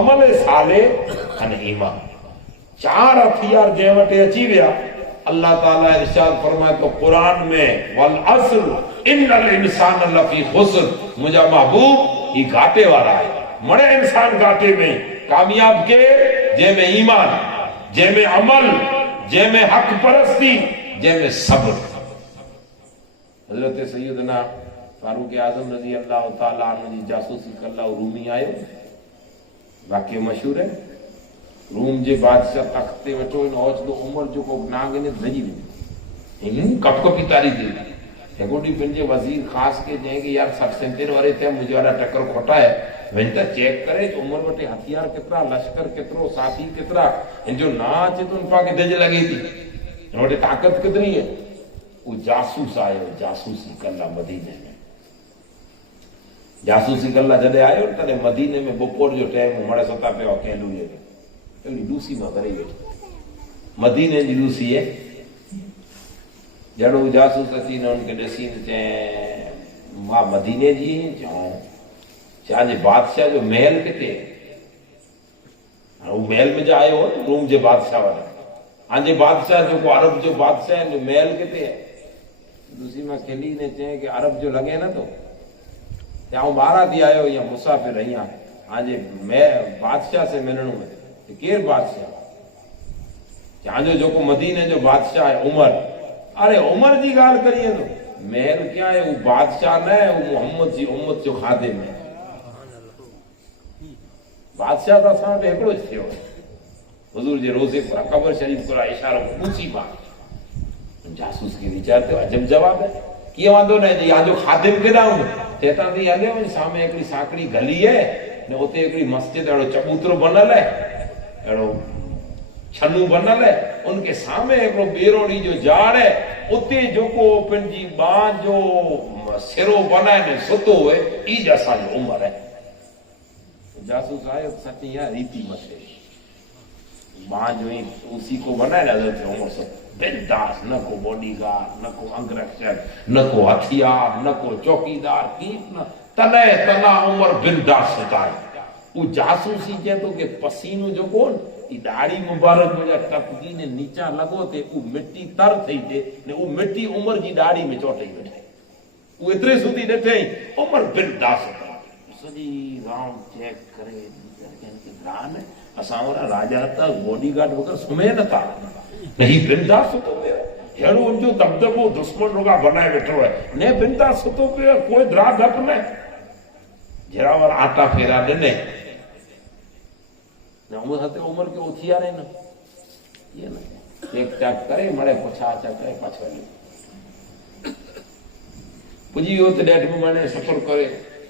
अमल साले अने ईमान चार हथियार जे वटे अची विया अल्लाह ताला इरशाद फरमाए तो कुरान में वल अस्र इन्नल इंसान लफी खुस्र मुजा महबूब ई घाटे वाला है मरे इंसान घाटे में कामयाब के जे में ईमान जे में अमल जे में हक परस्ती जे में सब्र हजरत सैयदना फारूक आजम रजी अल्लाह ताला अन्हु जी जासूसी कल्ला रूमी आयो वाक़ियो मशहूर है रूम जे बादशाह तख्त ते वेठो इन औच दो उमर जो को नाग ने दजी इन कप कपी तारी दी हेगोडी पंजे वजीर खास के जे कि यार 60 वारे थे मुझे वाला टक्कर खोटा है वहीं तक चेक करे तो उमर वटे हथियार कितना लश्कर कितरो साथी कितना इन जो नाच तो उन पाके दज लगी थी वटे ताकत कितनी है वो जासूस आयो जासूसी कल्ला मदीने में जासूसी कल्ला जडे आयो तने मदीने में बपोर जो टाइम मड़े सता पे अकेलू ये एडी दूसी में करे बैठो मदीने जी दूसी है जड़ो जासूस अची न उनके ॾिसी चे मां मदीने जी चऊं चाहे बादशाह जो महल किथे वो महल में जो आयो रूम जे बादशाह वाला आजे बादशाह जो को अरब जो बादशाह जो महल किथे है दूसरी में खेली ने चे कि अरब जो लगे ना तो त्या बारा थी आयो या मुसाफिर अहियां आजे मैं बादशाह से मिलणो है केर बादशाह चाहे जो को मदीने जो बादशाह है उमर अरे उमर जी गाल करिए तो महल क्या है वो बादशाह न है वो मोहम्मद जी उम्मत जो खादिम है बादशाह का साथ एकड़ो ज थियो हुजूर जे रोजे पर कब्र शरीफ पर इशारो पूछी बात जासूस के विचार ते अजब जवाब है किए वांदो न जी आजो खादिम केडा हूं चेता थी हले वनी सामे एकड़ी साकड़ी गली है ने उते एकड़ी मस्जिद एड़ो चबूतरो बनल है एड़ो छन्नू बनल है उनके सामने एकड़ो बेरोड़ी जो झाड़ है उते जो को पंजी बां जो सिरो बनाए ने सुतो है ई जैसा जो उम्र है जासूस आयो सच्ची यार रीति मथे बां जो ही उसी को बनाए ना तो उम्र सब बिंदास न को बॉडीगार्ड न को अंगरक्षक न को हथियार न को चौकीदार की न तने तना उम्र बिंदास है वो जासूसी जे तो के पसीनो जो कोन ई दाढ़ी मुबारक मुजा टपकी ने नीचा लगो ते वो मिट्टी तर थई थे ने वो मिट्टी उमर जी दाढ़ी में चोटई बैठे वो इतरे सुधी ॾिठे उमर बिंदास सजी राउंड चेक करे के रान असा वाला राजा था बॉडीगार्ड वगैरह सुमे न था नहीं बिंदास तो पे हेड़ो उनजो दबदबो दुश्मन रोगा बनाए बैठो है ने बिंदास तो पे कोई द्रा धप ने जरावर आटा फेरा देने उमर हते उमर के उथिया रे न ये न एक चाक करे मड़े पोछा करे पाछो पुजी हो ते 1.5 महीने सफर करे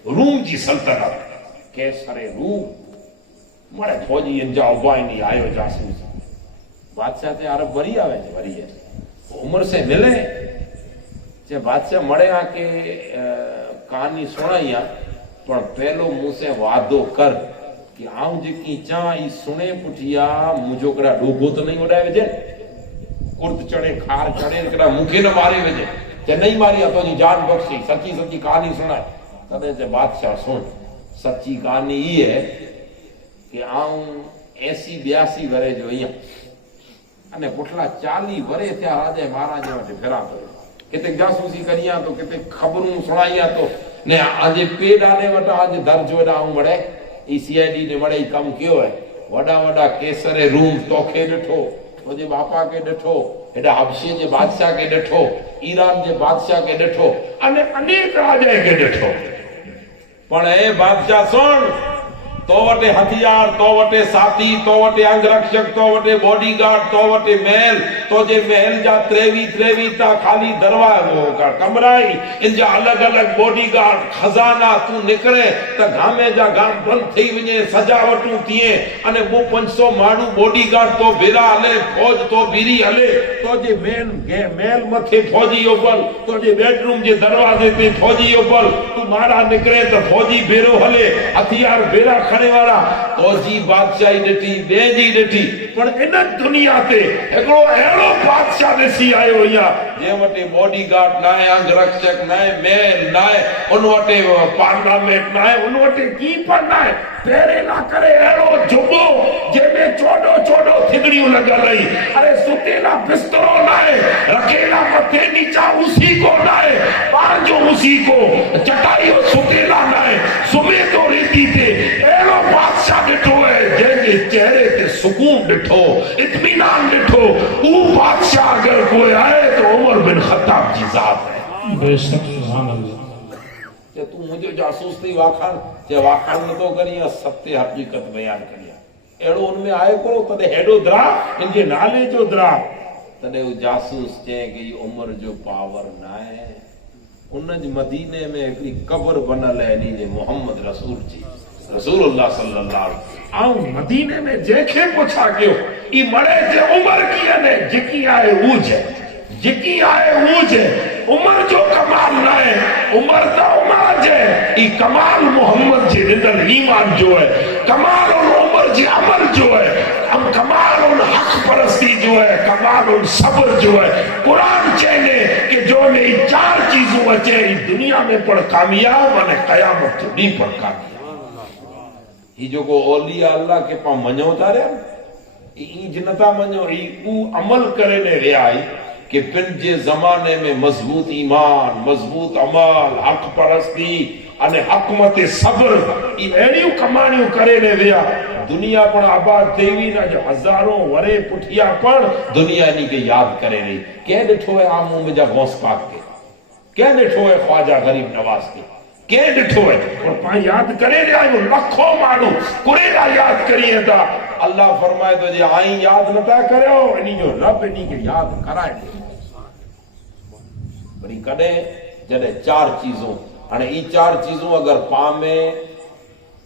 रूम जी सल्तनत केसरे रूम मड़े फौजी इंजा उबाइनी आयो जासूस बादशाह ते अरब भरी आवे भरी है उमर से मिले जे बादशाह मड़े आके कहानी सुनाइया पर पहलो मुंह से वादो कर कि आऊं जेकी चा ई सुने पुठिया मुझो कड़ा डोगो तो नहीं उड़ाए वजे कुर्त चढ़े खार चढ़े कड़ा मुखे न मारे वजे کہ نہیں ماری تو جی جان بخشی سچی سچی کہانی سنائے تدے سے بادشاہ سن سچی کہانی یہ ہے کہ آؤں 80-82 ورے جو અને પોટલા 40 વરે થયા રાજા મહારાજા માટે ફેરા કર્યો કેતે જાસૂસી કર્યા તો કેતે ખબરું સુણાયા તો ને આજે પેડાને વટા આજે દરજોડા હું મળે ઈ સીઆઈડી ને મળે ઈ કામ કયો હે વડા વડા કેસરે રૂમ તોખે ડઠો તો જે બાપા કે ડઠો એડા હબશે જે બાદશાહ કે ડઠો ઈરાન જે બાદશાહ કે ડઠો અને અનેક રાજા કે ડઠો પણ એ બાદશાહ સુણ तो वटे हथियार तो वटे साथी तो वटे अंगरक्षक तो वटे बॉडीगार्ड तो वटे महल तो जे महल जा 23 ता खाली दरवाजो का कमराई इन जा अलग अलग बॉडीगार्ड खजाना तू निकरे त गामे जा गाम बंद थई वने सजावटू थिए अने 500 माणू बॉडीगार्ड तो भेरा हले फौज तो बीरी हले तो जे मेन महल मथे फौजी ओबल तो जे बेडरूम जे दरवाजे ते फौजी ओबल तू मारा निकरे त फौजी भेरो हले हथियार भेरा खणे वाला तो जी बादशाही ॾिठी ॿिए जी ॾिठी पर इन दुनिया ते हिकिड़ो अहिड़ो बादशाह ॾिसी आयो या जे वटि बॉडीगार्ड न आहे अंगरक्षक न आहे महल न आहे उन वटि पार्लियामेंट न आहे उन वटि कीपर न आहे तेरे ना करे अहिड़ो जुबो जंहिंमें चोॾो थिगड़ियूं लॻल रही अरे सुतेला बिस्तरो न आहे रखेला मथे नीचा उसी को न आहे पंहिंजो उसी को चटाइयो सुतेला न आहे सुम्हे थो रेती ते अहिड़ो बादशाह ॾिठो है जंहिंजे चेहरे ते सुकून ॾिठो इत्मीनान ॾिठो उहो बादशाह अगरि कोई आहे त उमर बिन ख़त्ताब जी ज़ात है बेशक सुभान अल्लाह कि तू मुझे जासूस थी वाखान जे वाखान न तो करी सत्य हकीकत बयान करिया एड़ो उनमें आए को तदे हेडो दरा इनके नाले जो दरा तदे वो जासूस चे कि उमर जो पावर ना है उन मदीने में एक कब्र बनल है नी मोहम्मद रसूल जी रसूलुल्लाह सल्लल्लाहु अलैहि वसल्लम मदीने में जेखे पूछा क्यों ई मरे जे उमर की ने जिकी आए ऊज जिकी आए ऊज उमर जो कमाल ना है उमर तो उमर जे ई कमाल मोहम्मद जी अंदर ईमान जो है कमाल उन उमर जी अमल जो है हम कमाल उन हक परस्ती जो है कमाल उन सब्र जो है कुरान चेने कि जो में 4 चीजों अचे दुनिया में पर कामयाब और कयामत जो दी पर कामयाब ही जो को औलिया अल्लाह के पा मनो था रे ई जिनता मनो ई ऊ अमल करे ने वे आई कि पिन जे जमाने में मजबूत ईमान मजबूत अमल हक परस्ती अने हकमत सब्र ई एड़ियों कमानियों करे ने वे दुनिया पर आबाद देवी ना जो हजारों वरे पुठिया पर दुनिया नी के याद करे रही के ॾिठो है आमू में जा गौस पाक के ॾिठो है ख्वाजा गरीब नवाज के के ॾिठो है और पा याद करे रहा है लखों माण्हू कुरेला याद करिए था अल्लाह फरमाए तो जे आई याद नथा करियो इनी जो रब इनी के याद कराए दे वरी कदे जडे 4 चीजों हाने ई 4 चीजों अगर पा में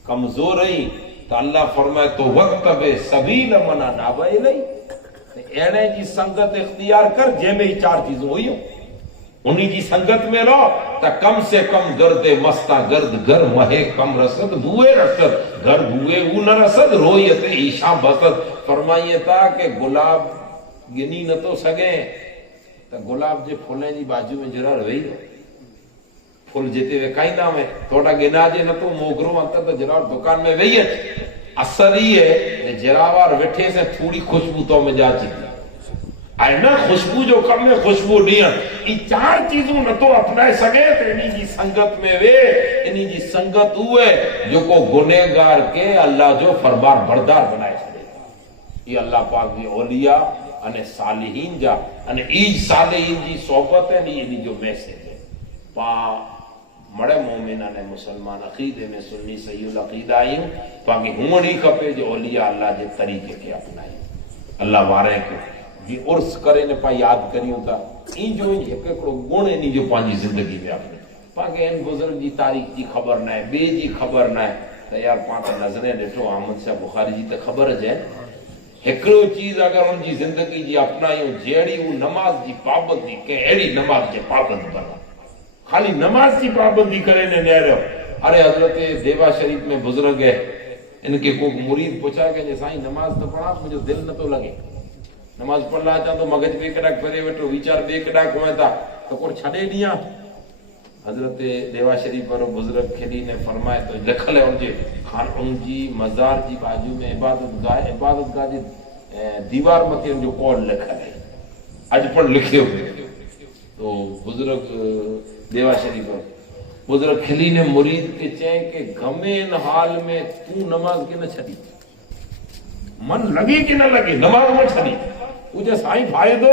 कमजोर रही तो अल्लाह फरमाए तो वक्त बे सबील मना नाबे नहीं एने जी संगत इख्तियार कर जे में 4 चीजों हुई उन्हीं की संगत में रहो ता कम से कम गर्दे मस्ता गर्द घर महे कम रसद बुए रसद घर बुए ऊ न रसद रोयते ईशा बसद फरमाइए था कि गुलाब गिनी न तो सके ता गुलाब जे फूले जी बाजू में जरा रही फूल जेते वे काई ना में थोड़ा गिना जे न तो मोगरो अंतर तो जरा दुकान में वही असर ही है जरावार बैठे से थोड़ी खुशबू तो में जाची आए ना खुशबू जो कम में खुशबू दियन ई 4 चीजों न तो अपनाए सके तो इन्हीं जी संगत में वे इन्हीं जी संगत हुए जो को गुनेगार के अल्लाह जो फरमान बरदार बनाए छे ये अल्लाह पाक जी औलिया अने सालिहीन जा अने ई सालिहीन जी सोबत है नी इन्हीं जो मैसेज है पा मड़े मोमिन ने मुसलमान अकीदे में सुन्नी सही अकीदा आयूं पाके हुमड़ी खपे जो औलिया अल्लाह जे तरीके के अपनाई अल्लाह वारे के जी उर्स करे ने पा याद करियो था ई जो एकड़ो गुण नी जो पांजी जिंदगी में आपने पाके इन बुजुर्ग जी तारीख जी खबर ना है बे जी खबर ना है तो यार पा त नजरे देखो अहमद शाह बुखारी जी त खबर है एकड़ो चीज अगर उन जी जिंदगी जी अपनायो जेड़ी वो नमाज जी पाबंदी के एड़ी नमाज के पाबंद बना खाली नमाज की पाबंदी करे ने नेरो अरे हजरत देवा शरीफ में बुजुर्ग है इनके को मुरीद पूछा के साईं नमाज तो पढ़ा मुझे दिल न तो लगे नमाज पढ़ना चाह तो मगज बेकड़ा करे वेठो विचार बेकड़ा कोए था تو کوئی چھڑے دیا حضرت دیوا شریف پر بزرگ کھلی نے فرمائے تو لکھل ہے ان کے خان ان کی مزار کی باجو میں عبادت گاہ جی دیوار متے ان جو کال لکھل ہے اج پر لکھے ہوئے تو بزرگ دیوا شریف پر بزرگ کھلی نے مرید کے چہیں کہ گھمے ان حال میں تو نماز کے نہ چھڑی من لگی کہ نہ لگی نماز میں چھڑی مجھے سائیں فائدو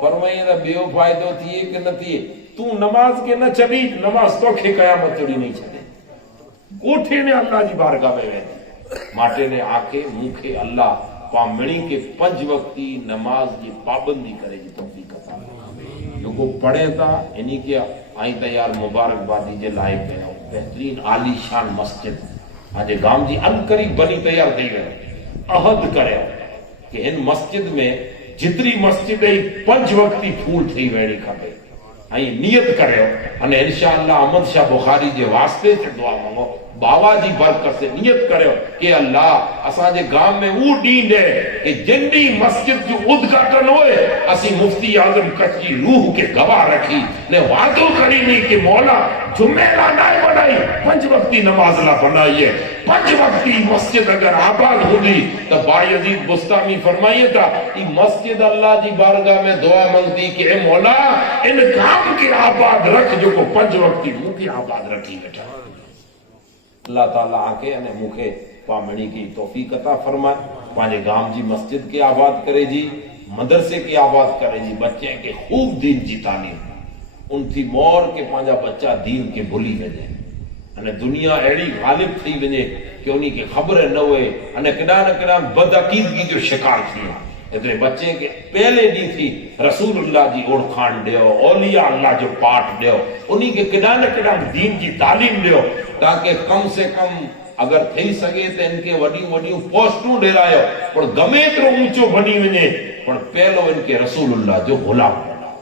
فرمائیں دا بیو فائدو تھیے کہ نہ تھیے تو نماز کے نہ چڑی نماز تو کھے قیامت چڑی نہیں چھڑے کوٹھے نے اللہ جی بارگاہ میں ویندی ماٹے نے آکے مونکھے اللہ پامڑی کے 5 وقتی نماز کی پابندی کرے جی توفیق عطا جو کو پڑھے تھا انہی کے آئیں تیار مبارک بادی جے لائے گئے بہترین عالی شان مسجد آجے گام جی ان قریب بنی تیار دے گئے عہد کرے کہ ان مسجد میں جتری مسجد 5 وقتی پھول تھی ویڑی کھپے آئیں نیت کرے انہیں انشاءاللہ احمد شاہ بخاری جے واسطے سے دعا مانگو بابا جی برکت سے نیت کرے کہ اللہ اساں جے گام میں وہ دین ہے کہ جنی مسجد جو ادھگھاٹن ہوئے اسی مفتی اعظم کچھ کی روح کے گواہ رکھی نے وعدو کری نہیں کہ مولا جمعہ نہ بنائی 5 وقتی نماز لا بنائی ہے 5 وقتی مسجد اگر آباد ہوگی تو بایزید بستامی فرمائیے تھا یہ مسجد اللہ جی بارگاہ میں دعا مانگتی کہ اے مولا ان کام کے آباد رکھ جو کو 5 وقتی منہ کی آباد رکھی بیٹھا اللہ تعالیٰ آکے انہیں مکھے پامڑی کی توفیق عطا فرمائے پانے گام جی مسجد کے آباد کرے جی مدرسے کی آباد کرے جی بچے کے خوب دین جی تعلیم ان تھی مور کے پانجا بچہ دین کے بھلی وجے انہیں دنیا ایڑی غالب تھی وجے کہ انہی کے خبر نہ ہوئے انہیں کڑا بد عقیدگی جو شکار تھی اتنے بچے کے پہلے دی تھی رسول اللہ جی اوڑ خان دیو اولیاء اللہ جو پاٹ دیو انہی کے کڑا دین کی تعلیم دیو تاکہ کم سے کم اگر تھی سکے تو ان کے وڈیوں پوسٹوں دے رہا ہے پر گمے تر اونچو بنی ونے پر پہلو ان کے رسول اللہ جو غلام بنا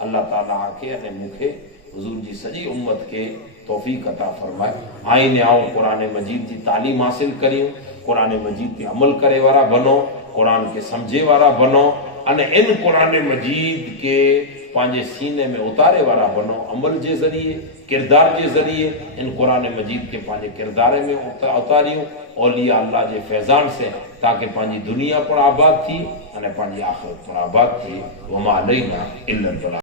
اللہ تعالیٰ آکے انہیں مکھے حضور جی سجی امت کے توفیق عطا فرمائے آئینے آؤ قرآن مجید جی تعلیم حاصل کریوں قرآن مجید پہ عمل کرے وارا بنو قرآن کے سمجھے وارا بنو ان قرآن مجید کے پانجے سینے میں اتارے وارا بنو عمل جے ذریعے کردار جے ذریعے ان قرآن مجید کے پانجے کردارے میں اتاریوں اولیاء اللہ جے فیضان سے تاکہ پانجی دنیا پر آباد تھی انہیں پانجی آخرت پر آباد تھی وما علینا الا البلاغ